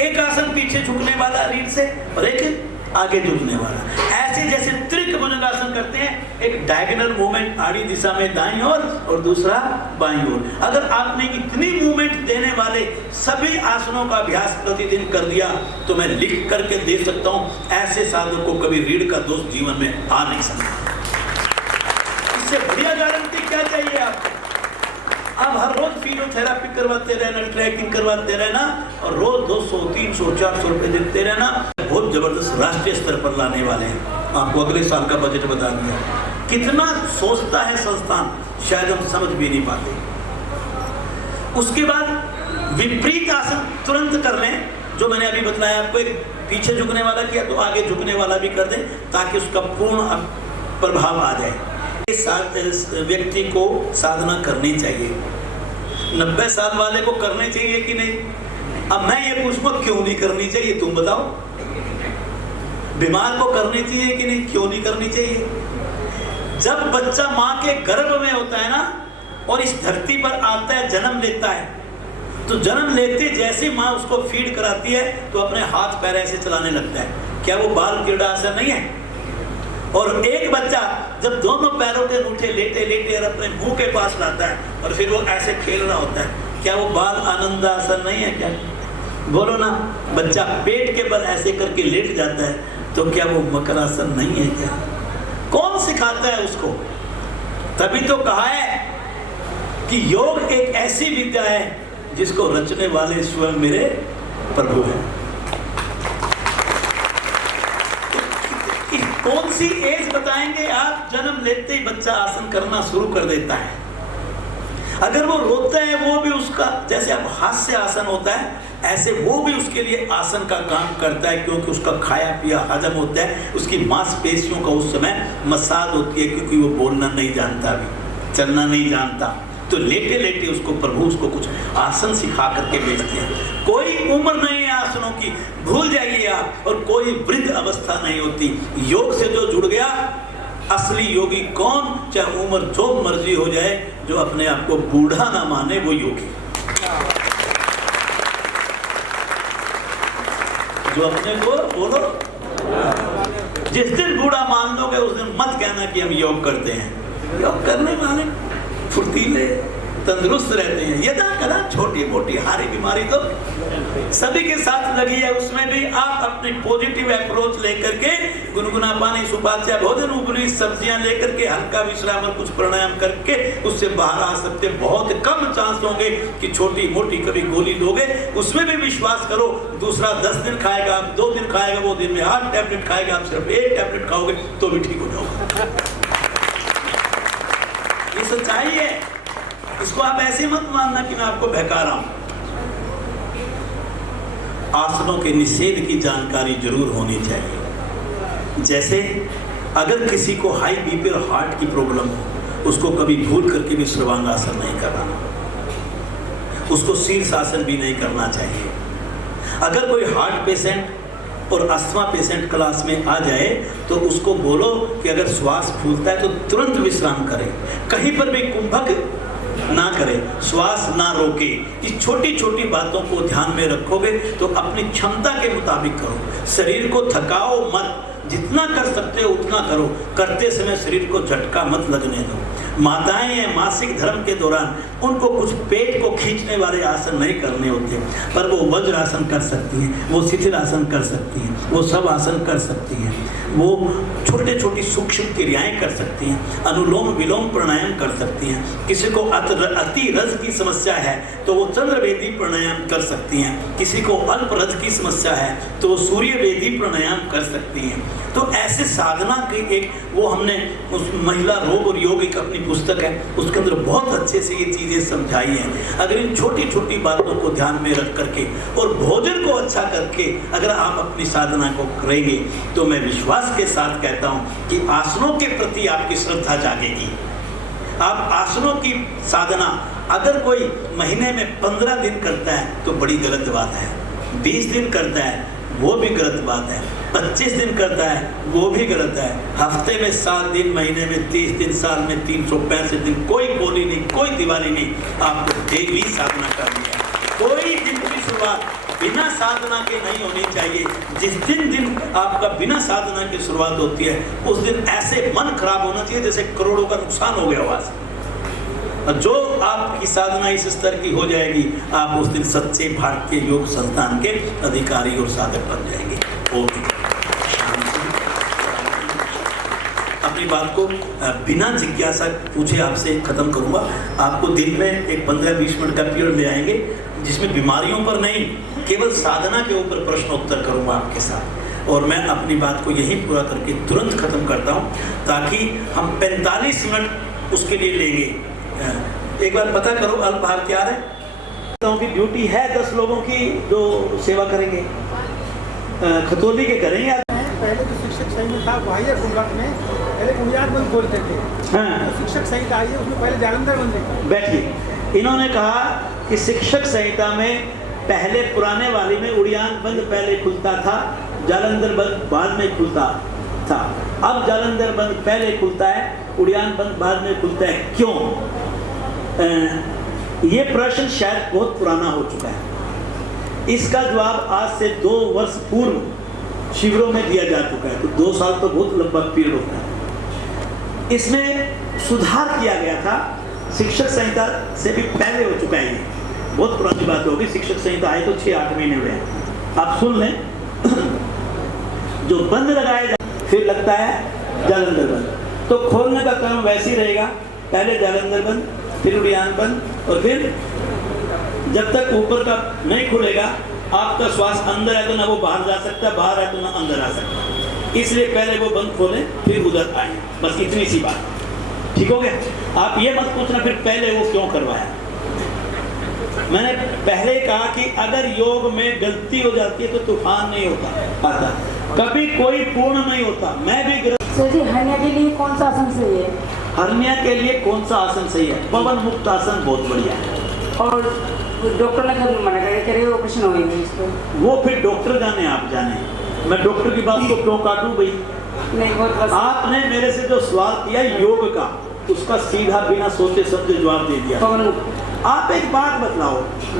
एक आसन पीछे झुकने वाला रीढ़ से और एक आगे झुकने वाला। ऐसे जैसे त्रिभुजंगासन करते हैं, एक डायगोनल मूवमेंट आड़ी दिशा में दाईं ओर और दूसरा बाईं ओर। अगर आपने इतनी मूवमेंट देने वाले सभी आसनों का अभ्यास प्रतिदिन कर दिया तो मैं लिख करके दे सकता हूं, ऐसे साधक को कभी रीढ़ का दोष जीवन में आ नहीं सकता। इससे बढ़िया गारंटी क्या चाहिए आपको? आप हर रोज फिजियोथेरेपी करवाते रहना, ट्रैकिंग करवाते रहना और रोज 200, 300, 400 रुपए देते रहना। बहुत जबरदस्त राष्ट्रीय स्तर पर लाने वाले हैं। आपको अगले साल का बजट बता दिया। कितना सोचता है संस्थान, शायद हम समझ भी नहीं पाते। उसके बाद विपरीत आसन तुरंत कर लें, जो मैंने अभी बताया आपको। एक पीछे झुकने वाला किया तो आगे झुकने वाला भी कर दें, ताकि उसका पूर्ण प्रभाव आ जाए। इस व्यक्ति को साधना करनी चाहिए। 90 साल वाले को करनी चाहिए कि नहीं? अब मैं ये पूछूंगा, क्यों नहीं करनी चाहिए, तुम बताओ। बीमार को करनी चाहिए कि नहीं, क्यों नहीं करनी चाहिए? जब बच्चा माँ के गर्भ में होता है ना और इस धरती पर आता है, जन्म लेता है, तो जन्म लेते जैसे माँ उसको फीड कराती है तो अपने हाथ पैर ऐसे चलाने लगता है। क्या वो बाल क्रीड़ासन नहीं है? और एक बच्चा जब दोनों पैरों के अंगूठे लेटे लेटे और अपने मुंह के पास लाता है और फिर वो ऐसे खेल रहा होता है, क्या वो बाल आनंदासन नहीं है? क्या बोलो ना। बच्चा पेट के बल ऐसे करके लेट जाता है तो क्या वो मकरासन नहीं है? क्या कौन सिखाता है उसको? तभी तो कहा है कि योग एक ऐसी विद्या है जिसको रचने वाले स्वयं मेरे प्रभु हैं। कौन सी एज बताएंगे आप? जन्म लेते ही बच्चा आसन करना शुरू कर देता है। अगर वो रोता है वो भी उसका, जैसे अब हास्य आसन होता है ऐसे वो भी उसके लिए आसन का काम करता है, क्योंकि उसका खाया पिया हजम होता है, उसकी मांसपेशियों का उस समय मसाज होती है, क्योंकि वो बोलना नहीं जानता, अभी चलना नहीं जानता। तो लेटे लेटे उसको प्रभु उसको कुछ आसन सिखा करके भेजते हैं। कोई उम्र नहीं है आसनों की, भूल जाइए आप। और कोई वृद्ध अवस्था नहीं होती। योग से जो जुड़ गया, असली योगी कौन? चाहे उम्र जो मर्जी हो जाए, जो अपने आप को बूढ़ा ना माने वो योगी। जो अपने को बोलो, जिस दिन बूढ़ा मान लोगे उस दिन मत कहना कि हम योग करते हैं। योग करने वाले फुर्तीले तंदुरुस्त रहते हैं। ये ना छोटी मोटी हारी बीमारी तो सभी के साथ लगी है, उसमें भी आप अपनी पॉजिटिव अप्रोच लेकर के गुनगुना पानी, सुपाच्य भोजन, उपरी सब्जियां लेकर के हल्का विश्राम और कुछ प्राणायाम करके उससे बाहर आ सकते। बहुत कम चांस होंगे कि छोटी मोटी कभी गोली दोगे। उसमें भी विश्वास करो, दूसरा 10 दिन खाएगा, आप 2 दिन खाएगा, वो दिन में 8 टैबलेट खाएगा, आप सिर्फ 1 टैबलेट खाओगे तो भी ठीक हो जाओगे। सच्चाई है, इसको आप ऐसे मत मानना कि मैं आपको बहका रहा हूं। आसनों के निषेध की जानकारी जरूर होनी चाहिए। जैसे अगर किसी को हाई बीपी और हार्ट की प्रॉब्लम हो, उसको कभी भूल करके भी सर्वांगासन नहीं करना, उसको शीर्षासन भी नहीं करना चाहिए। अगर कोई हार्ट पेशेंट और अस्थमा पेशेंट क्लास में आ जाए तो उसको बोलो कि अगर श्वास फूलता है तो तुरंत विश्राम करें, कहीं पर भी कुंभक ना करें, श्वास ना रोके। इस छोटी छोटी बातों को ध्यान में रखोगे तो अपनी क्षमता के मुताबिक करो। शरीर को थकाओ मत, जितना कर सकते हो उतना करो। करते समय शरीर को झटका मत लगने दो। माताएं हैं, मासिक धर्म के दौरान उनको कुछ पेट को खींचने वाले आसन नहीं करने होते, पर वो वज्रासन कर सकती हैं, वो शिथिलासन कर सकती हैं, वो सब आसन कर सकती हैं, वो छोटे छोटी सूक्ष्म क्रियाएं कर सकती हैं, अनुलोम विलोम प्राणायाम कर सकती हैं। किसी को अति रज की समस्या है तो वो चंद्रवेदी प्राणायाम कर सकती हैं, किसी को अल्प रज की समस्या है तो वो सूर्यवेदी प्राणायाम कर सकती हैं। तो ऐसे साधना की एक वो हमने उस महिला रोग और योग एक अपनी पुस्तक है, उसके अंदर बहुत अच्छे से ये चीज़ें समझाई हैं। अगर इन छोटी छोटी बातों को ध्यान में रख करके और भोजन को अच्छा करके अगर आप अपनी साधना को करेंगे तो मैं विश्वास के साथ कहता हूँ कि आसनों के प्रति आपकी श्रद्धा जागेगी। आप आसनों की साधना अगर कोई महीने में 15 दिन करता है तो बड़ी गलत बात है, 20 दिन करता है वो भी गलत बात है, 25 दिन करता है वो भी गलत है, हफ्ते में 7 दिन, महीने में 30 दिन, साल में 365 दिन, कोई होली नहीं, कोई दिवाली नहीं, आपको डेली साधना करनी है। कोई दिन की शुरुआत बिना साधना के नहीं होनी चाहिए। जिस दिन आपका बिना साधना की शुरुआत होती है उस दिन ऐसे मन खराब होना चाहिए जैसे करोड़ों का नुकसान हो गया वहां से। जो आपकी साधना इस स्तर की हो जाएगी, आप उस दिन सच्चे भारतीय योग संस्थान के अधिकारी और साधक बन जाएंगे। अपनी बात को बिना जिज्ञासा पूछे आपसे खत्म करूंगा। आपको दिन में एक 15-20 मिनट का पीरियड ले आएंगे जिसमें बीमारियों पर नहीं, केवल साधना के ऊपर प्रश्न उत्तर करूंगा आपके साथ। और मैं अपनी बात को यहीं पूरा करके तुरंत खत्म करता हूं ताकि हम 45 मिनट उसके लिए लेंगे। एक बार पता करो अल्प आहार क्या है। की ड्यूटी है 10 लोगों की जो सेवा करेंगे, खतौली के करेंगे। पहले तो शिक्षक संहिता बाह्य कुंभक में पहले उड़ियान बंद बोलते थे। हाँ। तो शिक्षक संहिता आई है उसमें पहले जालंधर बंद। बैठिए, इन्होंने कहा कि शिक्षक संहिता में पहले पुराने वाली में उड़ियान बंद पहले खुलता था, जालंधर बंद बाद में खुलता था। अब जालंधर बंद पहले खुलता है, उड़ियान बंद बाद में खुलता है, क्यों? ये प्रश्न शायद बहुत पुराना हो चुका है। इसका जवाब आज से 2 वर्ष पूर्व शिविरों में दिया जा चुका है। तो 2 साल तो बहुत लंबा पीरियड होता है। इसमें सुधार किया गया था, शिक्षक संहिता से भी पहले हो चुका है। बहुत पुरानी बात होगी, शिक्षक संहिता आए तो 6-8 महीने हुए हैं। आप सुन लें, जो बंद लगाया जाए फिर लगता है जालंधर बंद, तो खोलने का क्रम वैसे ही रहेगा, पहले जालंधर बंद, फिर उड़ियान बंद, और फिर जब तक ऊपर का नहीं खुलेगा आपका श्वास अंदर है तो ना वो बाहर जा सकता, बाहर है तो ना अंदर आ सकता। इसलिए पहले वो बंद खोलें फिर उधर आए, बस इतनी सी बात। ठीक हो गया? आप ये मत पूछना फिर पहले वो क्यों करवाया। मैंने पहले कहा कि अगर योग में गलती हो जाती है तो तूफान नहीं होता आता, कभी कोई पूर्ण नहीं होता। मैं भी सर जी, हर्निया के लिए कौन सा आसन सही है? हर्निया के लिए कौन सा आसन सही है? पवन मुक्त आसन बहुत बढ़िया है। और डॉक्टर ने कभी मना करे ऑपरेशन होगी इसको? वो फिर डॉक्टर जाने, आप जाने। मैं डॉक्टर की बात को क्यों काटूं भाई? नहीं, बहुत आपने मेरे से जो सवाल किया योग का, उसका सीधा बिना सोचे समझे जवाब दे दिया। आप एक बात बतलाओ,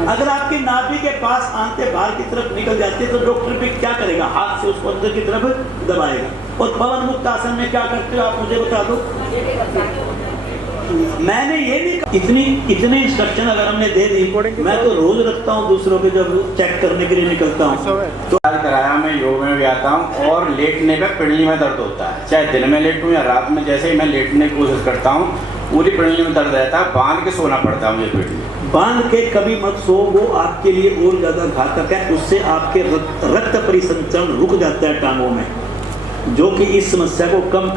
अगर आपकी नाभि के पास आंतें बाहर की तरफ निकल जाती है तो डॉक्टर भी क्या करेगा? हाथ से उसको अंदर की तरफ दबाएगा। और पवन मुक्त आसन में क्या करते हो आप मुझे बता दो। मैंने ये भी इतनी इंस्ट्रक्शन अगर हमने दे दी, मैं तो रोज रखता हूँ दूसरों के जब चेक करने के लिए निकलता हूँ। तो कराया मैं योग में भी आता हूँ और लेटने पे पिंडली में दर्द होता है, चाहे दिन में लेटूँ या रात में। जैसे ही मैं लेटने की कोशिश करता हूँ पूरी पिंडली में दर्द रहता है, बांध के सोना पड़ता है मुझे। पिंडली बांध के कभी मत सो, वो आपके लिए और ज़्यादा घातक है। उससे आपके रक्त परिसंचरण रुक जाता है टांगों में, जो कि इस समस्या को कम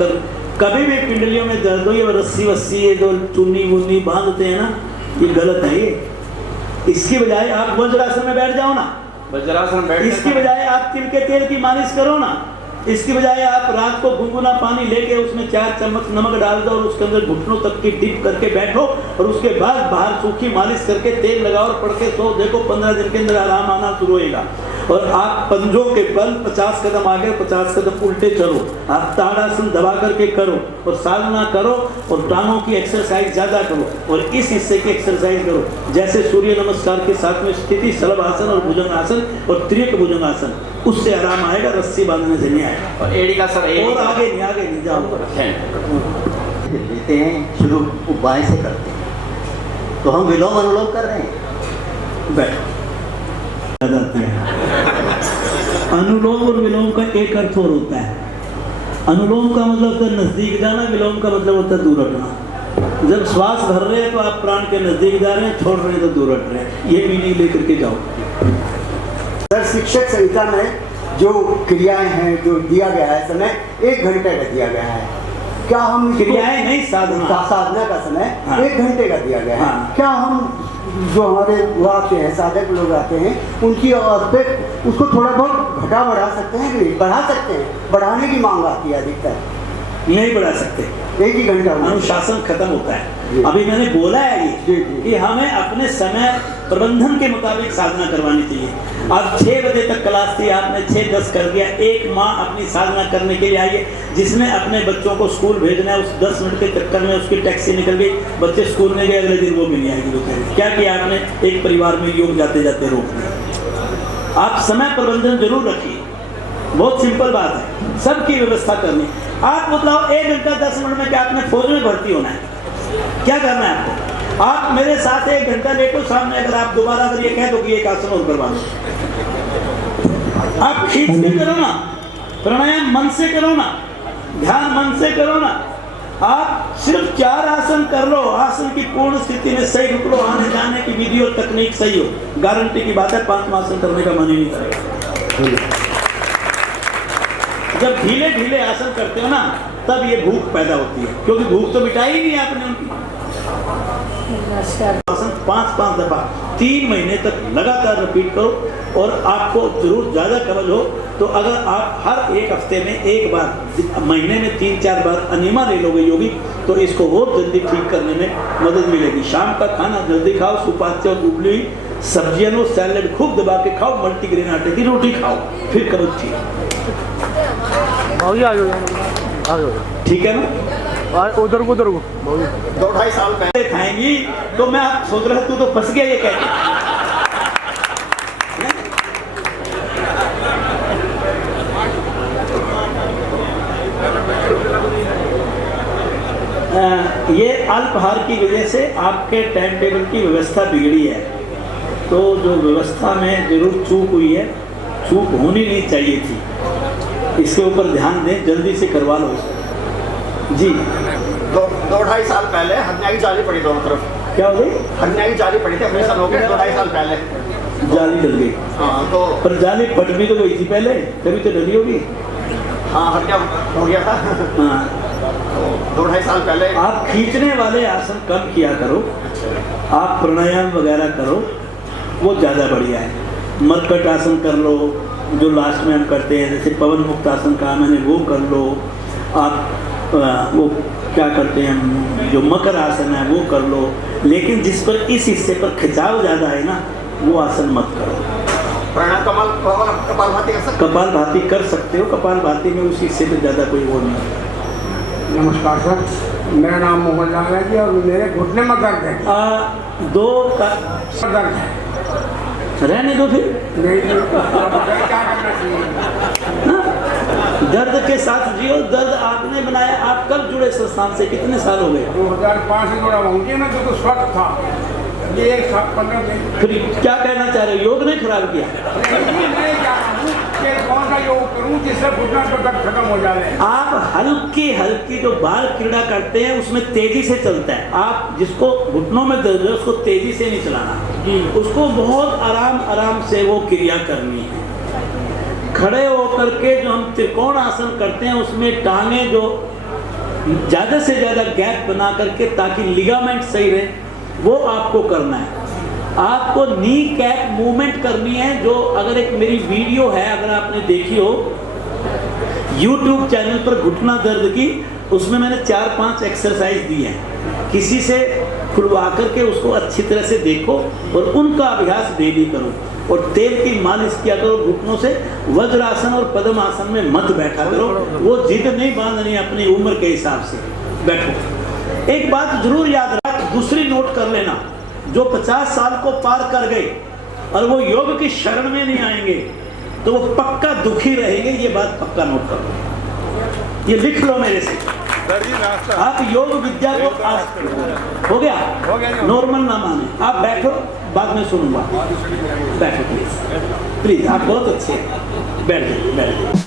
कभी भी पिंडलियों में दर्द हो, ये रस्सी वस्सी ये जो चुन्नी वुन्नी बांधते हैं ना, ये गलत है। ये इसकी बजाय आप वज्रासन में बैठ जाओ ना, वज्रासन बैठ, इसकी बजाय आप तिल के तेल की मालिश करो ना, इसकी बजाय आप रात को गुनगुना पानी लेके उसमें 4 चम्मच नमक डाल दो और उसके अंदर घुटनों तक की डिप करके बैठो और उसके बाद बाहर सूखी मालिश करके तेल लगाओ और पढ़ के सो, देखो 15 दिन के अंदर आराम आना शुरू होएगा। और आप पंजों के बल 50 कदम आगे 50 कदम उल्टे चलो, आप ताड़ासन दबा करके करो और साधना करो और टांगों की एक्सरसाइज ज़्यादा करो और इस हिस्से की एक्सरसाइज करो, जैसे सूर्य नमस्कार के साथ में स्थिति, शलभासन और भुजंगासन और त्रियक भुजंगासन, उससे आराम आएगा, रस्सी बांधने से नहीं आएगा। और एड़ी का सर और आगे नहीं जाओ। लेते हैं, शुरू बाएं से करते हैं, तो हम विलोम अनुलोम कर रहे हैं। बैठो। अनुलोम और विलोम का एक अर्थ और होता है। अनुलोम का मतलब होता है नजदीक जाना, विलोम का मतलब होता है दूर हटना। जब श्वास भर रहे हैं तो आप प्राण के नजदीक जा रहे हैं, छोड़ रहे हैं तो दूर हट रहे हैं, ये मीनिंग लेकर के जाओ। सर, शिक्षक संहिता में जो क्रियाएं हैं, जो दिया गया है समय 1 घंटे का दिया गया है, क्या हम क्रियाएं नहीं, साधना का समय हाँ। 1 घंटे का दिया गया है हाँ। क्या हम जो हमारे वो आते हैं, साधक लोग आते हैं, उनकी पे उसको थोड़ा बहुत घटा बढ़ा सकते हैं कि बढ़ा सकते हैं? बढ़ाने की मांग आती है अधिकतर, नहीं बढ़ा सकते। 1 ही घंटा अनुशासन खत्म होता है। अभी मैंने बोला है ये कि हमें अपने समय प्रबंधन के मुताबिक साधना करवानी चाहिए। अब 6 बजे तक क्लास थी, आपने 6:10 कर दिया। एक माँ अपनी साधना करने के लिए आई है, जिसने अपने बच्चों को स्कूल भेजना है, उस 10 मिनट के चक्कर में उसकी टैक्सी निकल गई, बच्चे स्कूल में गए, अगले दिन वो भी नहीं आएगी। क्या किया आपने? एक परिवार में योग जाते जाते रोक दिया। आप समय प्रबंधन जरूर रखिए, बहुत सिंपल बात है, सबकी व्यवस्था करनी। आप बताओ 1 घंटा 10 मिनट में क्या आपने फौज में भर्ती होना है? क्या करना है आपको? आप मेरे साथ 1 घंटा लेटो सामने, अगर आप दोबारा अगर ये कह दो कि एक आसन और करवा दो, आप खींच के करो ना, प्राणायाम मन से करो ना, ध्यान मन से करो ना। आप सिर्फ 4 आसन कर लो, आसन की पूर्ण स्थिति में सही रुक लो, आने जाने की विधि और तकनीक सही हो, गारंटी की बात है 5 आसन करने का मन ही नहीं करेगा। जब ढीले ढीले आसन करते हो ना, तब ये भूख पैदा होती है, क्योंकि भूख तो मिटाई ही नहीं आपने उनकी। आसन 5-5 दफा 3 महीने तक लगातार रिपीट करो, और आपको जरूर ज़्यादा कवच हो तो अगर आप हर 1 हफ्ते में 1 बार, महीने में 3-4 बार अनिमा ले लोगे योगी, तो इसको बहुत जल्दी ठीक करने में मदद मिलेगी। शाम का खाना जल्दी खाओ, सुपाच्य और उबली हुई सब्जियां लो, सैलेड खूब दबा के खाओ, मल्टीग्रेन आटे की रोटी खाओ, फिर कवच ठीक। ठीक है ना? उधर को 2-2.5 साल पहले खाएंगी तो मैं आप सोच रहा तू तो फंस गया ये कहते। ये अल्पाहार की वजह से आपके टाइम टेबल की व्यवस्था बिगड़ी है, तो जो व्यवस्था में जरूर चूक हुई है, चूक होनी नहीं चाहिए थी, इसके ऊपर ध्यान दें, जल्दी से करवा लो जी। 2-2.5 साल पहले हन्या की जाली पड़ी दोनों तरफ। क्या हो गई? हन्या की जाली पड़ी थी, ऑपरेशन हो गया 2-2.5 साल पहले, जाली डल गई। हाँ, तो पर जाली फट भी तो गई थी पहले, कभी तो डली होगी। हाँ, हन्या हो गया था। हाँ, 2-2.5 साल पहले। आप खींचने वाले आसन कम किया करो, आप प्राणायाम वगैरह करो, वो ज़्यादा बढ़िया है। मरकट आसन कर लो, जो लास्ट में हम करते हैं, जैसे पवन मुक्त आसन कहा मैंने, वो कर लो। आप वो क्या करते हैं, जो मकर आसन है वो कर लो, लेकिन जिस पर इस हिस्से पर खिंचाव ज़्यादा है ना, वो आसन मत करो। प्राणायाम कपालभाति कर सकते हो? कपालभाति कर सकते हो, कपालभाति में उस हिस्से पर ज़्यादा कोई वो नहीं। नमस्कार सर, मेरा नाम मोहन लाल है जी, और मेरे घुटने में दर्द है। 2 का दर्द है, रहने दो फिर। नहीं क्या करना चाहिए? दर्द के साथ जियो, दर्द आपने बनाया। आप कब जुड़े संस्थान से, कितने साल हो गए? 2005 से जुड़ा हूँ ना, तो स्वस्थ था ये 1 साल 15 दिन। फिर क्या कहना चाह रहे हो, योग ने खराब किया? मैं क्या कहूँ कि कौन सा योग करूँ जिससे घुटना तो दर्द खत्म हो जाए? आप हल्की हल्की जो बाल क्रीड़ा करते हैं उसमें तेजी से चलता है। आप जिसको घुटनों में दर्द है उसको तेजी से नहीं चलाना, उसको बहुत आराम आराम से वो क्रिया करनी है। खड़े होकर के जो हम त्रिकोण आसन करते हैं उसमें टांगे जो ज़्यादा से ज़्यादा गैप बना करके ताकि लिगामेंट सही रहे, वो आपको करना है। आपको नी कैप मूवमेंट करनी है। जो अगर एक मेरी वीडियो है, अगर आपने देखी हो YouTube चैनल पर घुटना दर्द की, उसमें मैंने 4-5 एक्सरसाइज दी हैं। किसी से खुलवा करके उसको अच्छी तरह से देखो और उनका अभ्यास डेली करो। और तेल की मालिश किया करो घुटनों से। वज्रासन और पद्मासन में मत बैठा करो, वो जिद नहीं बांधनी अपनी उम्र के हिसाब से बैठो। एक बात जरूर याद रख, दूसरी नोट कर लेना, जो 50 साल को पार कर गए और वो योग की शरण में नहीं आएंगे तो वो पक्का दुखी रहेंगे। ये बात पक्का नोट कर लो, ये लिख लो मेरे से। आप योग विद्या को हो गया नॉर्मल ना माने। आप बैठो, बाद में सुनूंगा। बैठो प्लीज, प्लीज, आप बहुत अच्छे हैं। बैठ जाइए, बैठ जाइए।